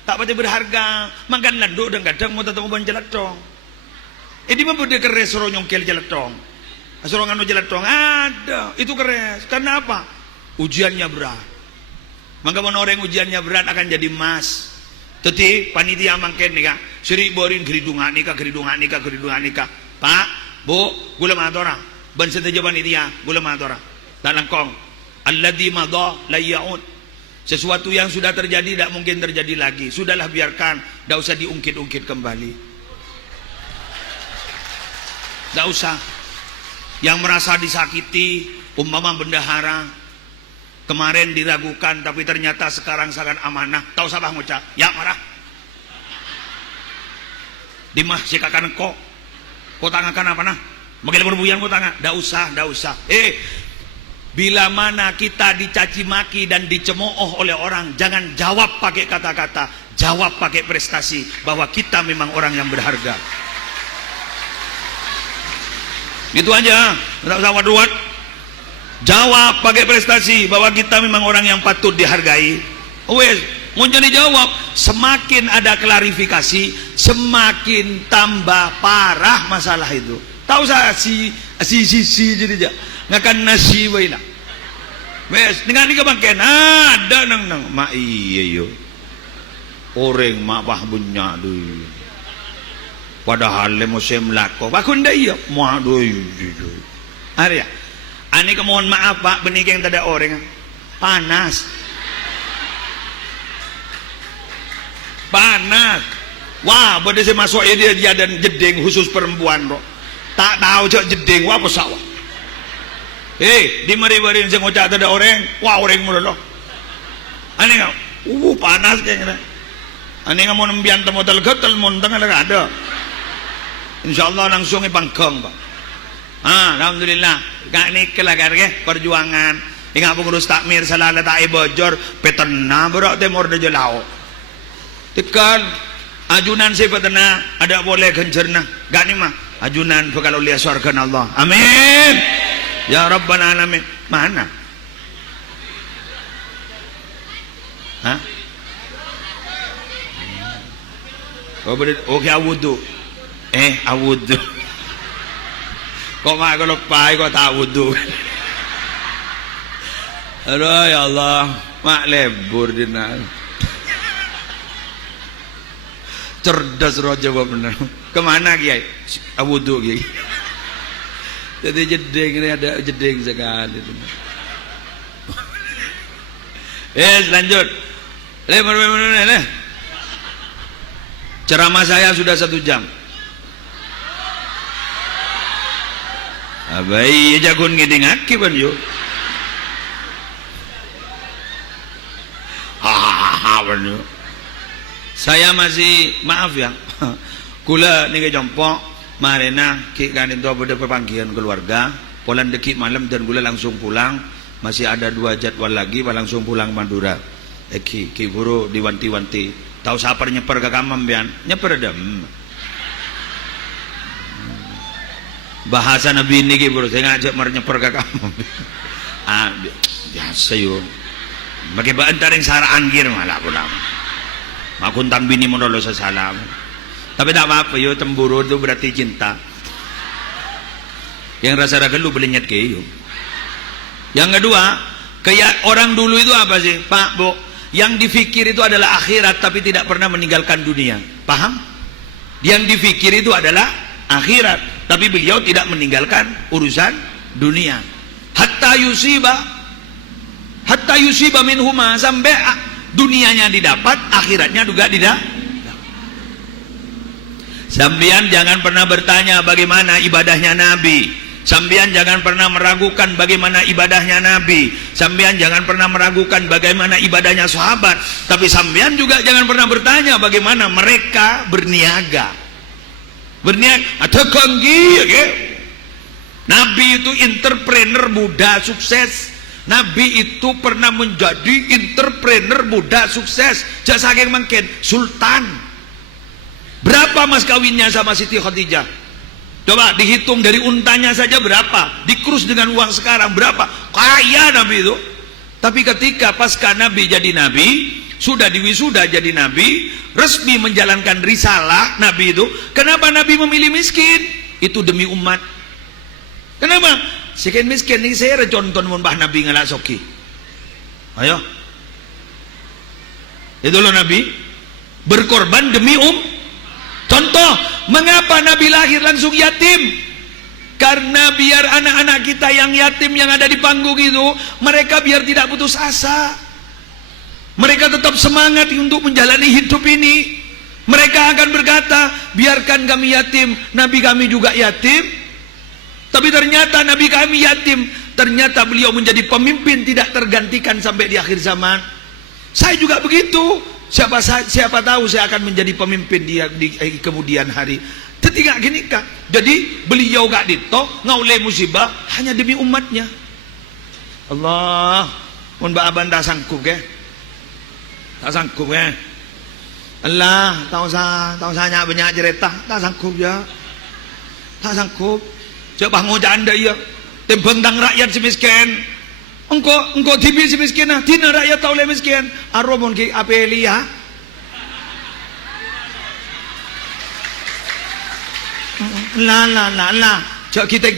tak pati berharga makan landu dan kadang mau tetap ban jelatong ini mah bude keres suruh nyongkel jelatong suruh nganu jelatong ada itu keres karena apa ujiannya berat maka orang ujiannya berat akan jadi emas tetapi panitia mangken nih kak seri borin geridungan nikah pak bu gula matora ban seteja panitia gula matora dan langkong alladzi madha la yaud. Sesuatu yang sudah terjadi tidak mungkin terjadi lagi. Sudahlah biarkan, tidak usah diungkit-ungkit kembali. Tidak usah. Yang merasa disakiti, umpama bendahara kemarin diragukan, tapi ternyata sekarang sangat amanah. Tahu sabah ngucap, ya marah. Dimah sikakan kok tangakan apa nah? Makin berbuyang kok tangan. Tidak usah. Bila mana kita dicaci maki dan dicemooh oleh orang, jangan jawab pakai kata-kata, jawab pakai prestasi bahwa kita memang orang yang berharga. Itu aja, tidak usah waduat. Jawab pakai prestasi bahwa kita memang orang yang patut dihargai. Wes, mau jadi jawab, semakin ada klarifikasi, semakin tambah parah masalah itu. Tahu saya si jadi aja. Ngakan nasi baina. Wes dengan ni kabangken ada nang ma iya yo. Oreng mak bah bunya deui. Padahal le musim lako. Bakun deui yo. Moh deui. Are ya. Ani kemohon maaf Pak benih yang tak ada orang. Panas. Wah, pada saya masuk dia dan jeding khusus perempuan bro. Tak tahu cak jeding wah pesawat. Di mari-marin saya ngocak ada orang, wah orang mulu loh. Ani nggak, panas kayaknya. Ani nggak mau nembian temu telgetel montang ada. Insyaallah langsung ibangkeng Pak. Alhamdulillah. Gak nikel agar ke perjuangan. Ingat pengurus takmir salala tak bojor, petena berak temor de jelau. Tekan ajunan si petena ada boleh gencerna. Gak nih mah ajunan kalau lihat surga Allah. Amin. Ya Rabbal Alamin. Mana? Hah? Oke awudu. Awudu. Kok mak kalau pai kok tak awudu. Aduh ya Allah, mak lebur dina. Cerdas roh jawab benar. Kemana Kiai? Awudu Kiai. Jadi jeding ini ada jeding sekali. Lanjut. Ceramah saya sudah 1 jam. Abai jagon ngidingake ban yo. Ban yo. Saya masih maaf ya. Kula niki jompo marena ki kan itu ada pepanggilan keluarga, polan dekik malam dan kula langsung pulang. Masih ada 2 jadwal lagi, langsung pulang Madura. Ki buru diwanti-wanti. Tahu sapar nyeper ke kamam bian, nyeper dem. Bahasa Nabi ini ki buru, saya ngajak nyeper ke kamam. Biasa yo. Bagi baantar yang sarah anggir malah pulang. Makuntan bini menolo salam. Tapi tak apa-apa yo, cemburu itu berarti cinta. Yang rasa raga lu belinyat ke yo. Yang kedua, kayak orang dulu itu apa sih, Pak, Bu? Yang difikir itu adalah akhirat tapi tidak pernah meninggalkan dunia. Paham? Yang difikir itu adalah akhirat tapi beliau tidak meninggalkan urusan dunia. Hatta yusiba minhuma, sampai dunianya didapat, akhiratnya juga tidak. Sambian jangan pernah bertanya bagaimana ibadahnya Nabi. Sambian jangan pernah meragukan bagaimana ibadahnya Nabi. Sambian jangan pernah meragukan bagaimana ibadahnya sahabat. Tapi sambian juga jangan pernah bertanya bagaimana mereka berniaga. Berniaga ada kanggi ya. Nabi itu entrepreneur muda sukses. Nabi itu pernah menjadi entrepreneur muda sukses. Jasa saking mungkin sultan. Berapa mas kawinnya sama Siti Khadijah? Coba dihitung dari untanya saja berapa, dikrus dengan uang sekarang berapa, kaya Nabi itu. Tapi ketika pasca Nabi jadi Nabi, sudah diwisuda jadi Nabi, resmi menjalankan risalah Nabi itu, kenapa Nabi memilih miskin? Itu demi umat. Kenapa? Sekian miskin ini saya contoh mbah Nabi ngalasoki. Ayo, itu loh Nabi berkorban demi Contoh, mengapa Nabi lahir langsung yatim? Karena biar anak-anak kita yang yatim yang ada di panggung itu, mereka biar tidak putus asa. Mereka tetap semangat untuk menjalani hidup ini. Mereka akan berkata, biarkan kami yatim, Nabi kami juga yatim. Tapi ternyata Nabi kami yatim, ternyata beliau menjadi pemimpin tidak tergantikan sampai di akhir zaman. Saya juga begitu. Siapa tahu saya akan menjadi pemimpin di kemudian hari. Ketika gini kak, jadi beliau gak ditok ngaulai musibah hanya demi umatnya. Allah, mun mbak aban tak sanggup ke? Tak sanggup ke? Allah, tahu saya banyak cerita, tak sanggup ya, tak sanggup. Coba ngojak anda ya, tembentang rakyat si miskin. Engkau tibi si miskin nah, tina rakyat tahu le miskin. Aromon ki apelia. La. Cak kita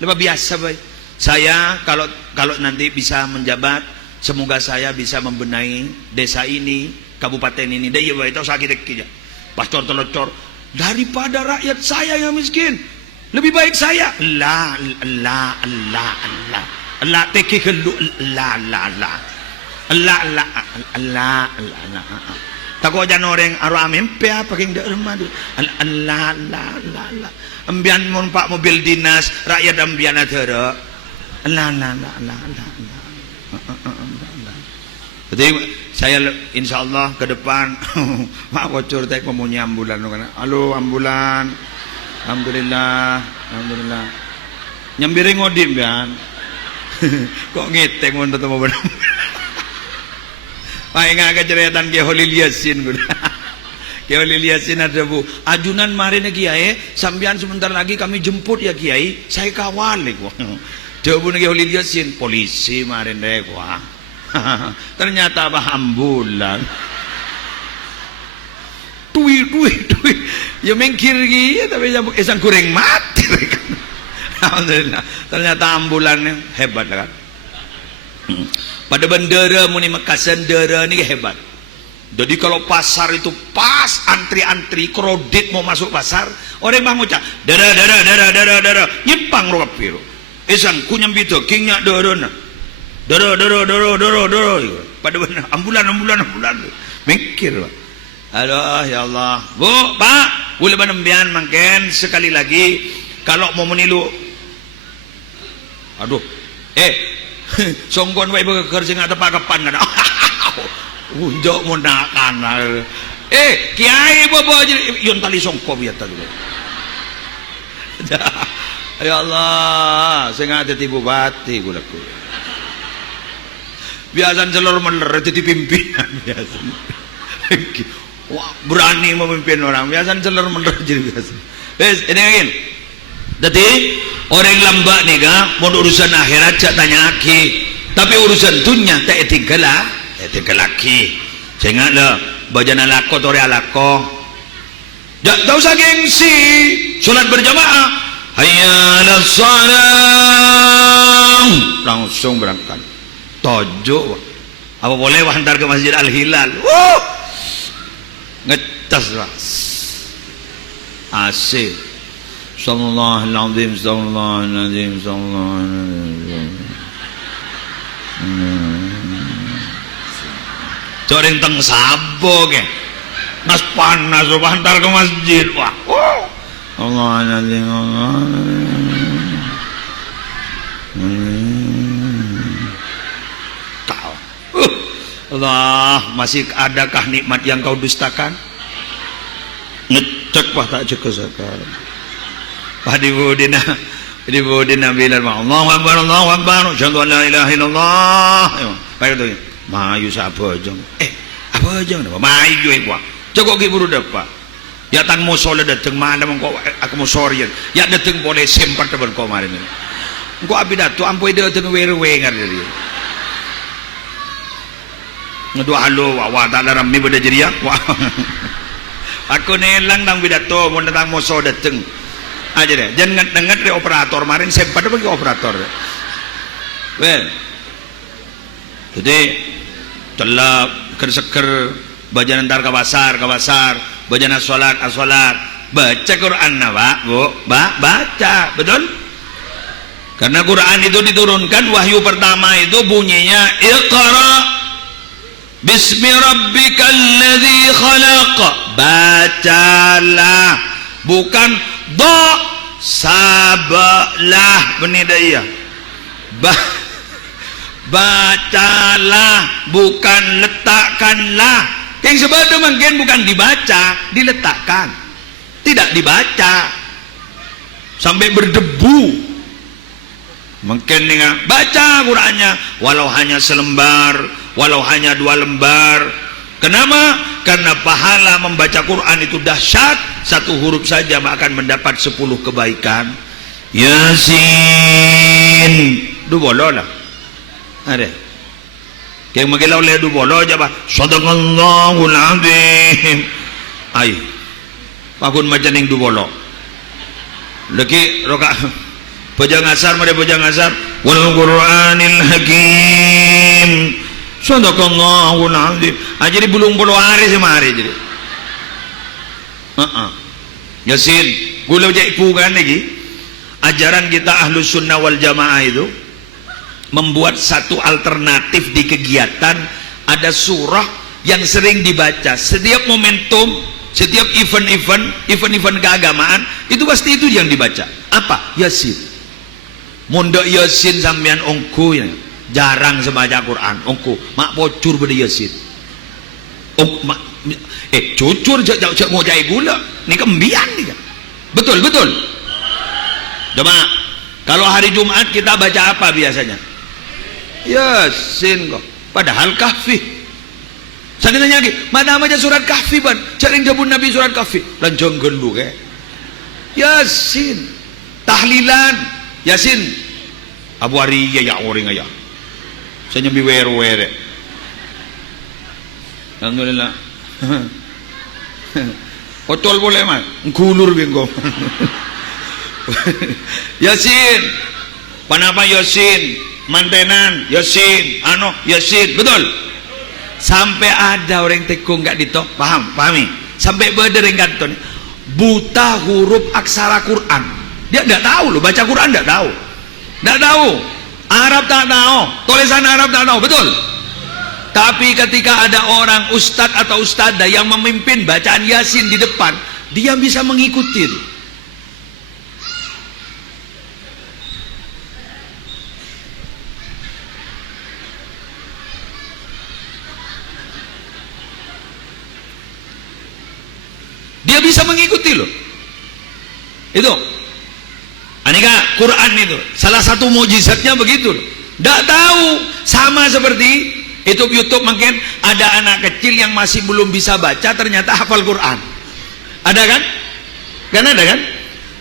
lebih biasa baik. Saya kalau nanti bisa menjabat, semoga saya bisa membenahi desa ini, kabupaten ini. Dia baik tahu sakit kita. Pastor telocor daripada rakyat saya yang miskin. Lebih baik saya. La. Allah teki kelu la. Tako jan orang aro amempe apa king dak remadu. Allah. Ambian mun pak mobil dinas rakyat ambian adara. La. Jadi saya insyaallah ke depan mak bocor tek pemunya ambulan kana. Halo ambulan. Alhamdulillah. Nyambire ngodim kan. Kok ngeteng mun ketemu bener. Pak ingat keceritaan Kiai Holil Yasin guna. Kiai Holil Yasin ada bu. Ajunan marine Kiai, sampean sebentar lagi kami jemput ya Kiai. Saya kawal nih gua. Jawabnya Kiai Holil Yasin, polisi marin deh gua. Ternyata apa ambulan. Tui. Ya mengkir gitu tapi esang goreng mati. Alhamdulillah. Ternyata ambulannya hebat kan. Pada bendera muni Mekah sendera ini hebat. Jadi kalau pasar itu pas antri-antri kredit mau masuk pasar, orang bang ngucap dara nyimpang ro kapiro. Esang ku nyambito kingnya dara. pada benar ambulan mikir Pak. Aduh ya Allah. Bu, Pak, boleh menembian mangken sekali lagi kalau mau menilu. Aduh. Songgon wae bekerja ngata Pak kapan kan. Unjuk munakan. Kiai bobo yon tali songko biar tadi. Ya Allah, saya ngade tibu bati gulaku. Biasa celor meler jadi pimpinan biasa. Wah, berani memimpin orang. Biasa celor meler jadi biasa. Ini angin. Jadi orang lambak nih ga, mau urusan akhirat cak tanya aki. Tapi urusan dunia tak etika laki. Jangan lah, bajana lako tore alako. Tak usah gengsi. Solat berjamaah. Hayya 'alas shalah. Langsung berangkat. Tojo. Apa boleh hantar ke Masjid Al-Hilal? Ngetas lah. Asik. Sallallahu alaihi wasallam. Coreng teng sabo ke. Nas panas hantar ke masjid. Wah. Allah azim Allah. Allah, masih adakah nikmat yang kau dustakan? Ngecek pak tak cek sekarang. Pak di budina bilang Allahu akbar Allahu akbar, syahadu an la ilaha illallah. Baik tu. Mayu siapa aja? Apa aja? Mayu ibu. Joko ki buru dapat. Ya tang mo solat dateng mana mengko aku mau sorry. Ya dateng boleh sempat tebar kau kemarin. Engko abi datu ampoi dateng werwe ngarep dia. Ngadu halo wa ta'ala rammi beda jeria wah. Aku nelang nang bidato mau datang moso dateng aja deh jangan dengar dari operator kemarin sempat bagi operator well jadi telah kerseker bajan antar ke pasar bajan asolat baca Quran Pak Bu baca betul karena Quran itu diturunkan wahyu pertama itu bunyinya Iqra Bismi rabbikal ladzi khalaq. Bacalah, bukan do sabalah benidaya. Bacalah, bukan letakkanlah. Yang sebenarnya mungkin bukan dibaca, diletakkan. Tidak dibaca sampai berdebu. Mungkin dengan baca Qur'annya walau hanya selembar, walau hanya 2 lembar. Kenapa? Karena pahala membaca Quran itu dahsyat. 1 huruf saja akan mendapat 10 kebaikan. Yasin du bolo lah ada yang magilaw le du bolo aja bah sadaqallahul azim ay pakun macaning du bolo lagi roka bojang asar mare bojang asar wal qur'anil hakim sadaqallahul azim jadi belum puluh hari semari jadi Yasin gula jai pugan lagi. Ajaran kita Ahlus Sunnah wal Jamaah itu membuat satu alternatif di kegiatan. Ada surah yang sering dibaca setiap momentum, setiap event keagamaan itu pasti itu yang dibaca. Apa? Yasin. Mondok Yasin sampean ongku ya. Jarang sebaca Quran ongku mak bocor pada Yasin. Cucur jak mau jai gula ini kembian nih kan. Betul coba kalau hari Jumat kita baca apa biasanya? Yasin kok padahal Kahfi. Saya tanya lagi mana baca surat Kahfi ban cari jabun Nabi surat Kahfi lanjong gelu ke Yasin tahlilan Yasin Abu Ari ya orang ya saya nyambi were alhamdulillah otol boleh mah ngulur binggo Yasin panapa Yasin mantenan Yasin Yasin betul sampai ada orang tekung nggak ditok pahami sampai berdering kanton buta huruf aksara Quran dia nggak tahu loh baca Quran nggak tahu Arab tak tahu tulisan Arab tak tahu betul Tapi ketika ada orang ustadz atau ustadzah yang memimpin bacaan Yasin di depan, dia bisa mengikuti. Dia bisa mengikuti loh. Itu aneka Quran itu salah satu mukjizatnya begitu loh. Tidak tahu, sama seperti YouTube mungkin ada anak kecil yang masih belum bisa baca ternyata hafal Quran. Ada kan? Kan ada kan?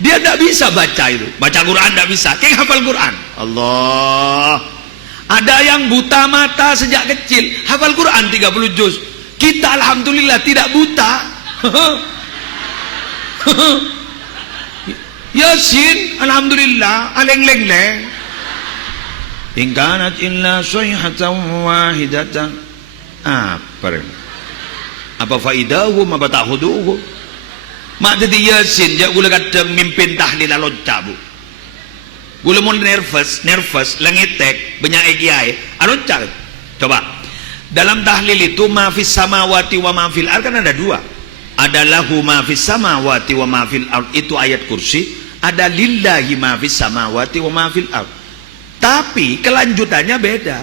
Dia tidak bisa baca itu, baca Quran tidak bisa, kayak hafal Quran. Allah. Ada yang buta mata sejak kecil, hafal Quran 30 juz. Kita alhamdulillah tidak buta. Yasin alhamdulillah aleng-leng-leng. In kanat illa sayhatan wahidatan. Apa faidahu ma batahuduhu. Mak tadi Yasin jak gula kadang mimpin tahlil alonca bu. Gula mau nervous lengetek banyak kiai alonca. Coba dalam tahlil itu ma fis samawati wa ma fil ard kan ada dua. Ada lahu ma fis samawati wa ma fil ard, itu ayat kursi. Ada lillahi ma fis samawati wa ma fil ard. Tapi kelanjutannya beda.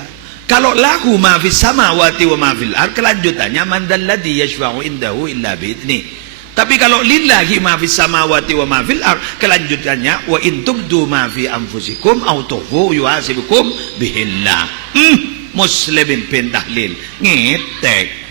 Kalau lahu ma fis samawati wa ma fil ard, kelanjutannya man dzalladzi yashfa'u indahu illa bi'idznih. Tapi kalau lillahi ma fis samawati wa ma fil ard, kelanjutannya wa in tubdu ma fi anfusikum aw tukhfu yuhasibukum bihillah. Muslimin bin tahlil ngetek.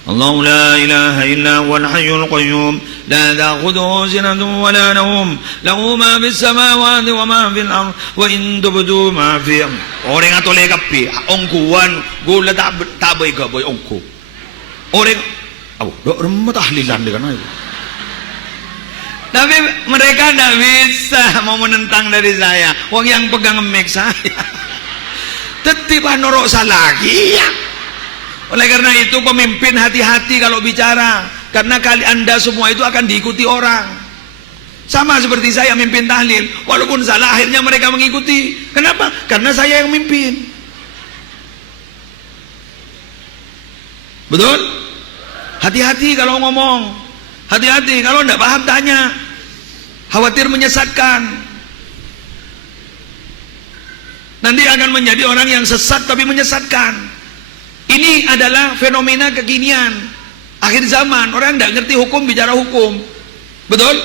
الله لا إله إلا هو الحي القيوم لا تأخذه سنة ولا نوم له ما في السماوات وما في الأرض وإن تبدوا ما في orang atau lekapi ongkuan gula tak baik boy ongku orang dok remah tahlilan dengan itu. Tapi mereka tidak bisa mau menentang dari saya. Wong yang pegang mic saya tetap norok salah lagi ya. Oleh karena itu pemimpin hati-hati kalau bicara, karena kali anda semua itu akan diikuti orang. Sama seperti saya mimpin tahlil, walaupun salah akhirnya mereka mengikuti. Kenapa? Karena saya yang mimpin. Betul? Hati-hati kalau ngomong, hati-hati kalau tidak paham tanya, khawatir menyesatkan. Nanti akan menjadi orang yang sesat tapi menyesatkan. Ini adalah fenomena kekinian akhir zaman. Orang tidak ngerti hukum bicara hukum. Betul?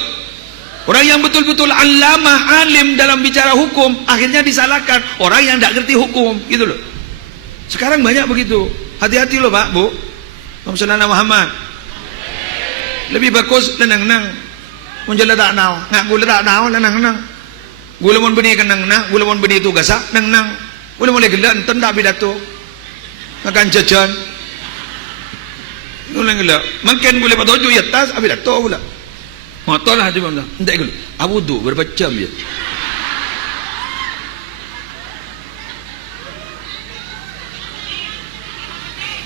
Orang yang betul-betul alamah, alim dalam bicara hukum, akhirnya disalahkan orang yang tidak ngerti hukum, gitu loh. Sekarang banyak begitu. Hati-hati loh Pak, Bu. Allahumma Muhammad. Lebih bagus lenang-nang. Munjala tak nau, ngak gula tak nau lenang-nang. Gula mon beni kenang-nang, gula mon beni tugasak nang-nang. Gula mon legela enten tak pidato. Akan jajan nulang gila makin boleh patuju ya tas abi dah tahu pula motor lah cuma entek gila awudu berapa jam ya.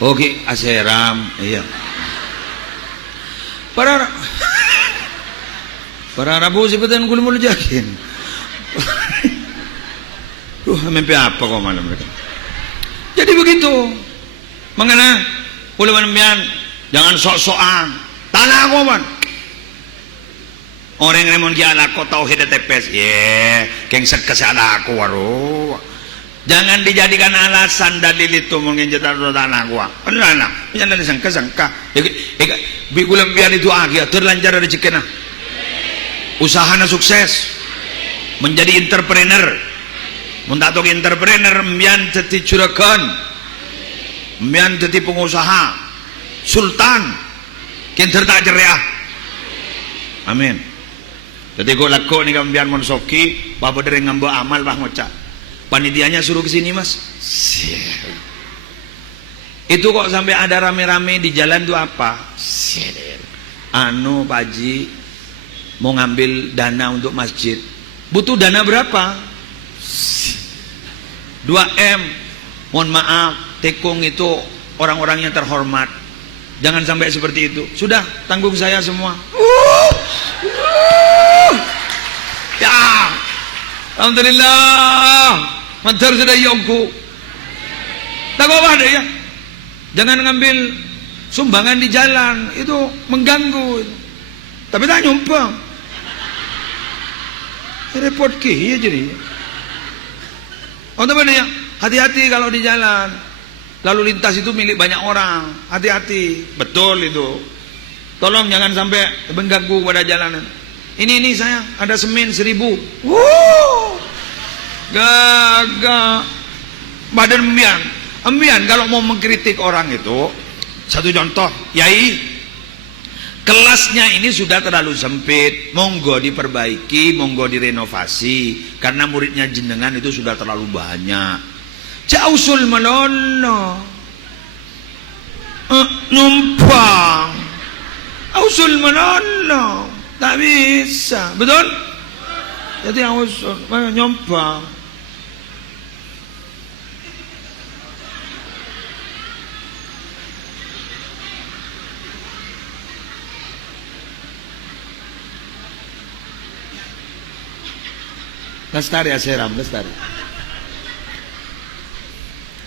Oke aseram iya para rabu sebutan gula mulu jakin mimpi apa kau malam mereka. Jadi begitu. Mengena boleh menembian jangan sok-sokan tanah aku man orang yang mau kiala kau tauhid TPS kengsek kesana aku waru jangan dijadikan alasan dalil itu mungkin jatuh tanah aku benar jangan disangka-sangka bikulam biar itu akhir terlancar rezekinya usahanya sukses menjadi entrepreneur muntatok entrepreneur mbian jadi juragan mbian jadi pengusaha sultan kinter tak ceria amin. Jadi gue laku nih kambian monsoki bapak dari ngambil amal bah ngocak panitianya suruh kesini mas itu kok sampai ada rame-rame di jalan tuh apa anu Pak Haji mau ngambil dana untuk masjid butuh dana berapa 2M. Mohon maaf, tekung itu orang-orang yang terhormat. Jangan sampai seperti itu. Sudah, tanggung saya semua. Ya, alhamdulillah. Mantar sudah yongku. Tak apa deh ya. Jangan ngambil sumbangan di jalan, itu mengganggu. Tapi tak nyumbang. Repot ke ya jadi. Oh teman ya, hati-hati kalau di jalan. Lalu lintas itu milik banyak orang. Hati-hati. Betul itu. Tolong jangan sampai mengganggu pada jalanan. Ini saya ada semen 1.000. Gagak. Badan Embian kalau mau mengkritik orang itu, satu contoh, yai, kelasnya ini sudah terlalu sempit, monggo diperbaiki, monggo direnovasi, karena muridnya jenengan itu sudah terlalu banyak. Jausul melono, numpang, ausul melono, tak bisa, betul? Jadi ausul, nyumpang. Lestari Aseram, lestari.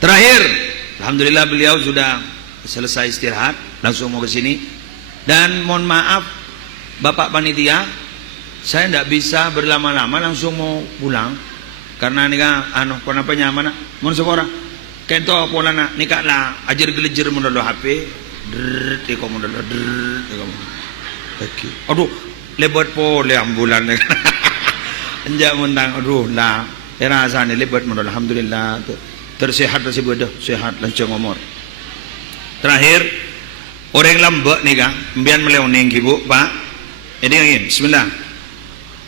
Terakhir, alhamdulillah beliau sudah selesai istirahat, langsung mau ke sini. Dan mohon maaf, Bapak Panitia, saya tidak bisa berlama-lama, langsung mau pulang. Karena nika kenapa nyaman? Mohon seorang, kento pola nak nikah lah, ajar gelejer mendodo HP, teko mendodo, teko. Aduh, lebat pole ambulan. Enjak mundang, aduh lah, era asane lebat mendodo, alhamdulillah. Tersehat lah si bodoh, sehat lancang umur. Terakhir, orang lambak nih kan, mbian meleoneng ibu, Pak. Ini yang Bismillah.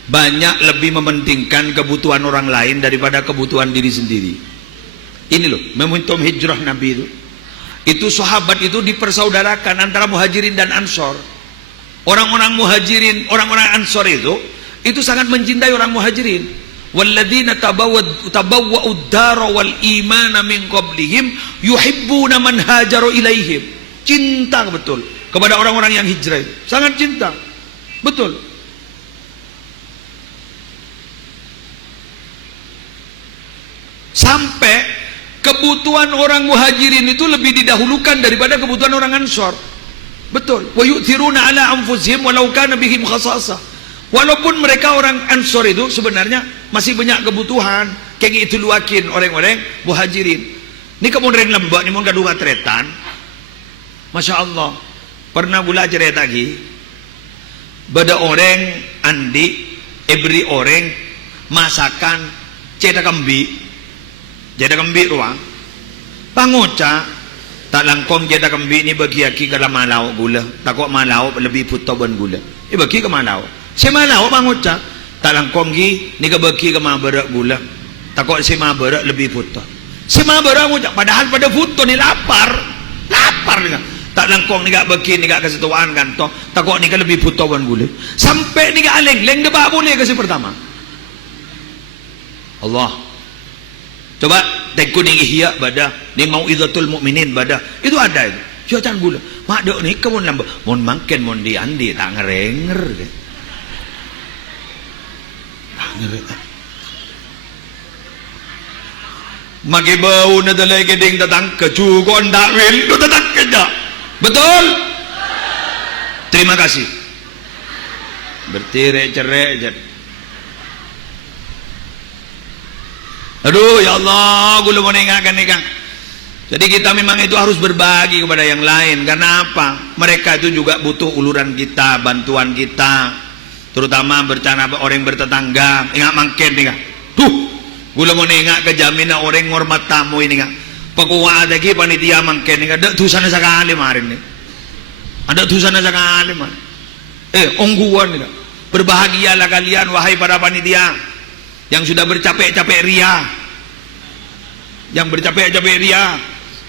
Banyak lebih mementingkan kebutuhan orang lain daripada kebutuhan diri sendiri. Ini loh, momentum hijrah Nabi itu. Itu sahabat itu dipersaudarakan antara muhajirin dan ansor. Orang-orang muhajirin, orang-orang ansor itu sangat mencintai orang muhajirin. Walladzina tabawwa'ud dara wal imana min qablihim yuhibbuna man hajaru ilaihim. Cinta betul kepada orang-orang yang hijrah itu. Sangat cinta. Betul. Sampai kebutuhan orang muhajirin itu lebih didahulukan daripada kebutuhan orang ansor. Betul. Wa yu'thiruna ala anfusihim walau kana bihim khasasah. Walaupun mereka orang ansor itu sebenarnya masih banyak kebutuhan, kayak itu luakin orang-orang muhajirin. Ini kamu orang lembak, ini mau gaduh tretan. Masya Allah, pernah gula cerita lagi. Bada orang andi, ebri orang masakan cetak kembi ruang. Pangoca tak langkong cetak kembi ini bagi aki kalau malau gula, takut malau lebih putoban gula. Ini bagi ke malau. Si malau pangoca tak langkong gi ni ke bagi ke maberak gula, takut si maberak lebih putot. Si maberak ngucap padahal pada putot ni lapar ni. Tak langkong ni gak bagi ni gak kesetuaan kan toh, takut ni ke lebih putoban gula. Sampai ni gak aleng debak boleh ke si pertama. Allah. Coba tekun ni ihya badah, ni mau'izatul mukminin badah. Itu ada itu. Syaitan gula. Mak dok ni kamu nambah. Mon mangken mon di andi tak ngerenger ke. Tak ngerenger. Magi bau na dalay geding tatang kecugon dakwil do tatang keja. Betul? Terima kasih. Bertirai-cerai. Aduh ya Allah, gula mau ingatkan nih Kang. Jadi kita memang itu harus berbagi kepada yang lain. Karena apa? Mereka itu juga butuh uluran kita, bantuan kita. Terutama bercana orang bertetangga. Ingat mangken nih Kang. Tuh, gula mau ingat kejaminan orang ngormat tamu ini Kang. Pakuwa lagi panitia mangken nih Kang. Ada tulisannya sekali marin nih. Ada tulisannya sekali marin. Ongguan nih Kang. Berbahagialah kalian wahai para panitia yang sudah bercapek-capek ria, yang bercapek-capek ria,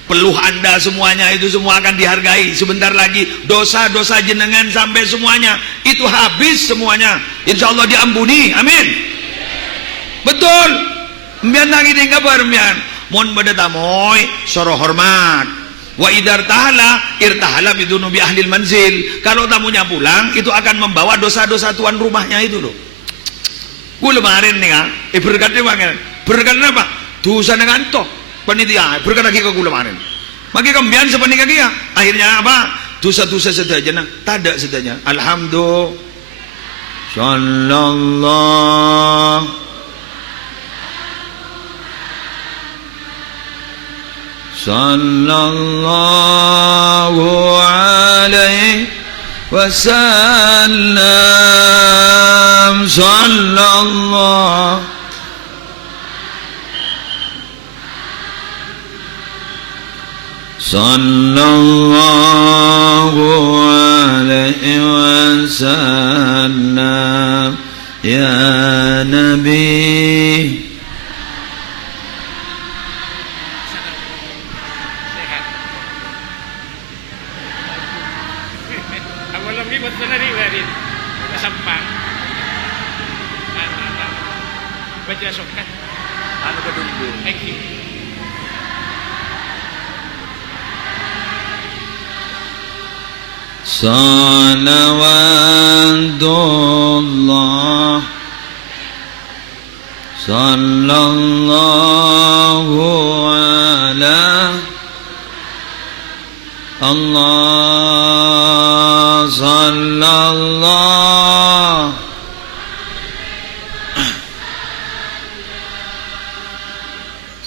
peluh anda semuanya itu semua akan dihargai. Sebentar lagi dosa-dosa jenengan sampai semuanya itu habis semuanya, insya Allah diampuni, amin. Betul. Mbian lagi di kabar mbian mon bada tamoy soro hormat wa idar tahala irtahala bidunubi ahlil manzil. Kalau tamunya pulang itu akan membawa dosa-dosa tuan rumahnya itu loh. Gue lemarin nih kan, berkatnya banget. Berkat apa? Dosa dengan toh. panitia berkata lagi ke kula manen. Maki kambian sepanika kia. Akhirnya apa? Dosa-dosa sedaya tada sedanya. Alhamdulillah. Sallallahu alaihi wasallam. Sallallahu alaihi wasallam ya Nabi. Awalam ni buat sendiri werin. Sampang. Baca sokat. Anu kedunggu. Thank you. Salawatullah sallallahu ala Allah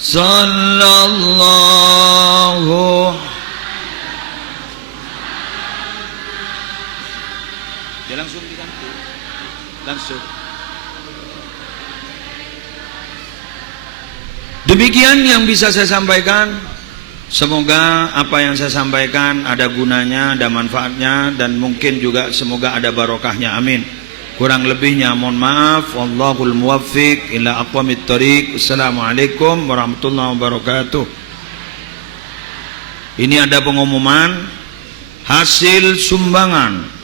sallallahu dia langsung diganti langsung. Demikian yang bisa saya sampaikan. Semoga apa yang saya sampaikan ada gunanya, ada manfaatnya, dan mungkin juga semoga ada barokahnya. Amin. Kurang lebihnya mohon maaf. Wallahul muwaffiq ila aqwamit thoriq. Assalamualaikum warahmatullahi wabarakatuh. Ini ada pengumuman hasil sumbangan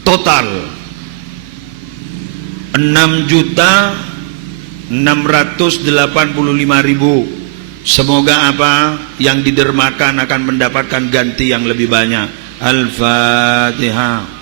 total 6.685.000. Semoga apa yang didermakan akan mendapatkan ganti yang lebih banyak. Al-Fatihah.